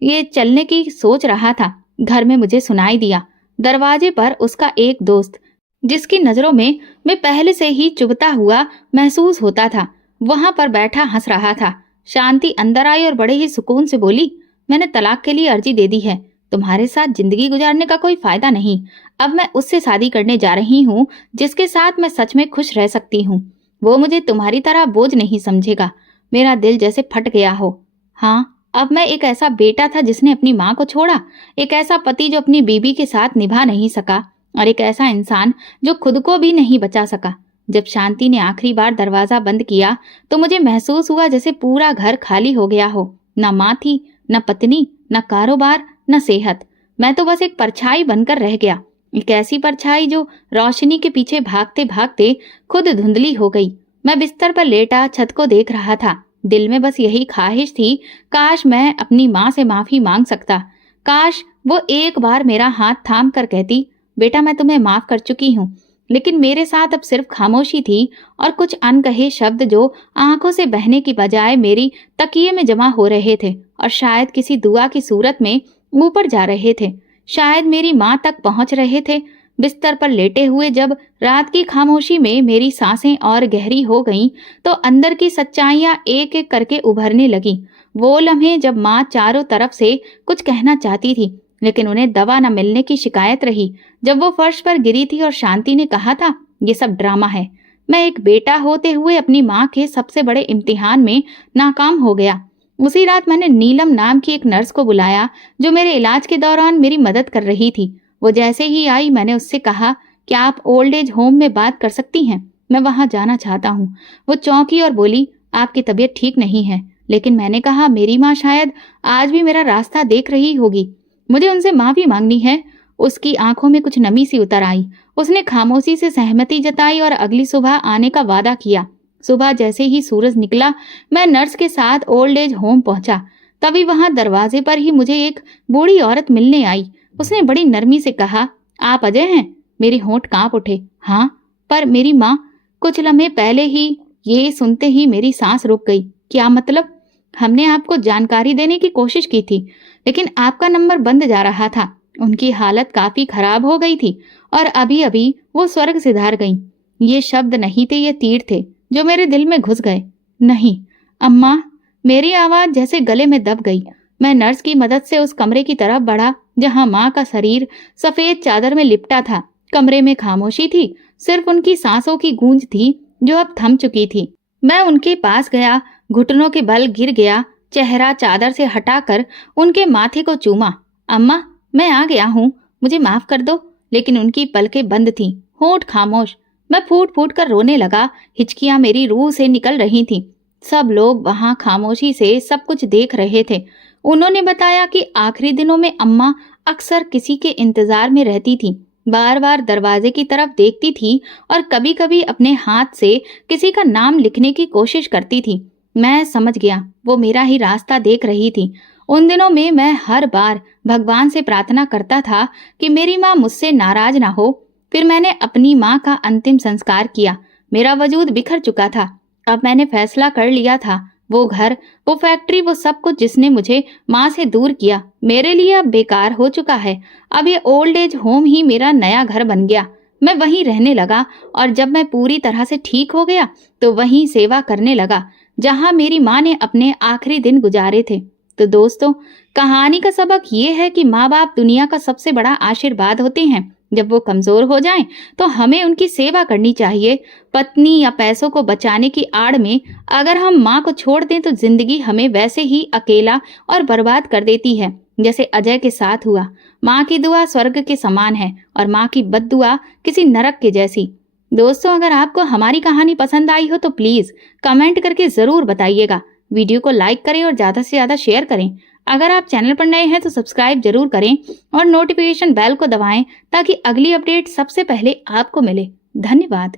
ये चलने की सोच रहा था, घर में मुझे सुनाई दिया। दरवाजे पर उसका एक दोस्त, जिसकी नजरों में मैं पहले से ही चुभता हुआ महसूस होता था, वहां पर बैठा हंस रहा था। शांति अंदर आई और बड़े ही सुकून से बोली, मैंने तलाक के लिए अर्जी दे दी है। तुम्हारे साथ जिंदगी गुजारने का कोई फायदा नहीं। अब मैं उससे शादी करने जा रही हूँ जिसके साथ मैं सच में खुश रह सकती हूँ। वो मुझे तुम्हारी तरह बोझ नहीं समझेगा। मेरा दिल जैसे फट गया हो। हाँ, अब मैं एक ऐसा बेटा था जिसने अपनी माँ को छोड़ा, एक ऐसा पति जो अपनी बीबी के साथ निभा नहीं सका, और एक ऐसा इंसान जो खुद को भी नहीं बचा सका। जब शांति ने आखिरी बार दरवाजा बंद किया तो मुझे महसूस हुआ जैसे पूरा घर खाली हो गया हो। न माँ थी, न पत्नी, न कारोबार, न सेहत। मैं तो बस एक परछाई बनकर रह गया। एक ऐसी परछाई जो रोशनी के पीछे भागते भागते खुद धुंधली हो गई। मैं बिस्तर पर लेटा छत को देख रहा था। दिल में बस यही ख्वाहिश थी, काश मैं अपनी माँ से माफी मांग सकता। काश वो एक बार मेरा हाथ थाम कर कहती, बेटा मैं तुम्हें माफ कर चुकी हूँ। लेकिन मेरे साथ अब सिर्फ खामोशी थी और कुछ अनकहे शब्द जो आंखों से बहने की बजाय मेरी तकिए में जमा हो रहे थे और शायद किसी दुआ की सूरत में ऊपर जा रहे थे, शायद मेरी माँ तक पहुंच रहे थे। बिस्तर पर लेटे हुए जब रात की खामोशी में मेरी सांसें और गहरी हो गईं, तो अंदर की सच्चाइयां एक एक करके उभरने लगी। वो लम्हे जब माँ चारों तरफ से कुछ कहना चाहती थी लेकिन उन्हें दवा न मिलने की शिकायत रही, जब वो फर्श पर गिरी थी और शांति ने कहा था, ये सब ड्रामा है। मैं एक बेटा होते हुए अपनी माँ के सबसे बड़े इम्तिहान में नाकाम हो गया। उसी रात मैंने नीलम नाम की एक नर्स को बुलाया जो मेरे इलाज के दौरान मेरी मदद कर रही थी। वो जैसे ही आई मैंने उससे कहा, क्या आप ओल्ड एज होम में बात कर सकती हैं? मैं वहां जाना चाहता हूँ। वो चौंकी और बोली, आपकी तबीयत ठीक नहीं है। लेकिन मैंने कहा, मेरी माँ शायद आज भी मेरा रास्ता देख रही होगी। मुझे उनसे माफी मांगनी है। उसकी आंखों में कुछ नमी सी उतर आई। उसने खामोशी से सहमति जताई और अगली सुबह आने का वादा किया। सुबह जैसे ही सूरज निकला मैं नर्स के साथ ओल्ड एज होम पहुंचा। तभी वहां दरवाजे पर ही मुझे एक बूढ़ी औरत मिलने आई। उसने बड़ी नरमी से कहा, आप अजय हैं? मेरे होंठ कांप उठे। हाँ, पर मेरी माँ। कुछ लम्हे पहले ही ये सुनते ही मेरी सांस रुक गई। क्या मतलब? हमने आपको जानकारी देने की कोशिश की थी लेकिन आपका नंबर बंद जा रहा था। उनकी हालत काफी खराब हो गई थी और अभी अभी वो स्वर्ग सिधार गईं। ये शब्द नहीं थे, ये तीर थे जो मेरे दिल में घुस गए। नहीं अम्मा। मेरी आवाज जैसे गले में दब गई। मैं नर्स की मदद से उस कमरे की तरफ बढ़ा जहां माँ का शरीर सफेद चादर में लिपटा था। कमरे में खामोशी थी, सिर्फ उनकी सांसों की गूंज थी जो अब थम चुकी थी। मैं उनके पास गया, घुटनों के बल गिर गया, चेहरा चादर से हटाकर उनके माथे को चूमा। अम्मा, मैं आ गया हूँ, मुझे माफ कर दो। लेकिन उनकी पलकें बंद थीं, होंठ खामोश। मैं फूट फूट कर रोने लगा। हिचकियां मेरी रूह से निकल रही थीं। सब लोग वहां खामोशी से सब कुछ देख रहे थे। उन्होंने बताया कि आखिरी दिनों में अम्मा अक्सर किसी के इंतजार में रहती थी, बार बार दरवाजे की तरफ देखती थी और कभी कभी अपने हाथ से किसी का नाम लिखने की कोशिश करती थी। मैं समझ गया, वो मेरा ही रास्ता देख रही थी। उन दिनों में मैं हर बार भगवान से प्रार्थना करता था कि मेरी माँ मुझसे नाराज ना हो। फिर मैंने अपनी माँ का अंतिम संस्कार किया। मेरा वजूद बिखर चुका था। अब मैंने फैसला कर लिया था, वो घर, वो फैक्ट्री, वो सब कुछ जिसने मुझे माँ से दूर किया, मेरे लिए अब बेकार हो चुका है। अब ये ओल्ड एज होम ही मेरा नया घर बन गया। मैं वहीं रहने लगा और जब मैं पूरी तरह से ठीक हो गया तो वहीं सेवा करने लगा जहां मेरी माँ ने अपने आखिरी दिन गुजारे थे। तो दोस्तों, कहानी का सबक ये है कि माँ बाप दुनिया का सबसे बड़ा आशीर्वाद होते हैं। जब वो कमजोर हो जाएं तो हमें उनकी सेवा करनी चाहिए। पत्नी या पैसों को बचाने की आड़ में अगर हम माँ को छोड़ दें तो जिंदगी हमें वैसे ही अकेला और बर्बाद कर देती है, जैसे अजय के साथ हुआ। माँ की दुआ स्वर्ग के समान है और माँ की बद्दुआ किसी नरक के जैसी। दोस्तों, अगर आपको हमारी कहानी पसंद आई हो तो प्लीज कमेंट करके जरूर बताइएगा। वीडियो को लाइक करें और ज्यादा से ज्यादा शेयर करें। अगर आप चैनल पर नए हैं तो सब्सक्राइब जरूर करें और नोटिफिकेशन बेल को दबाएं ताकि अगली अपडेट सबसे पहले आपको मिले। धन्यवाद।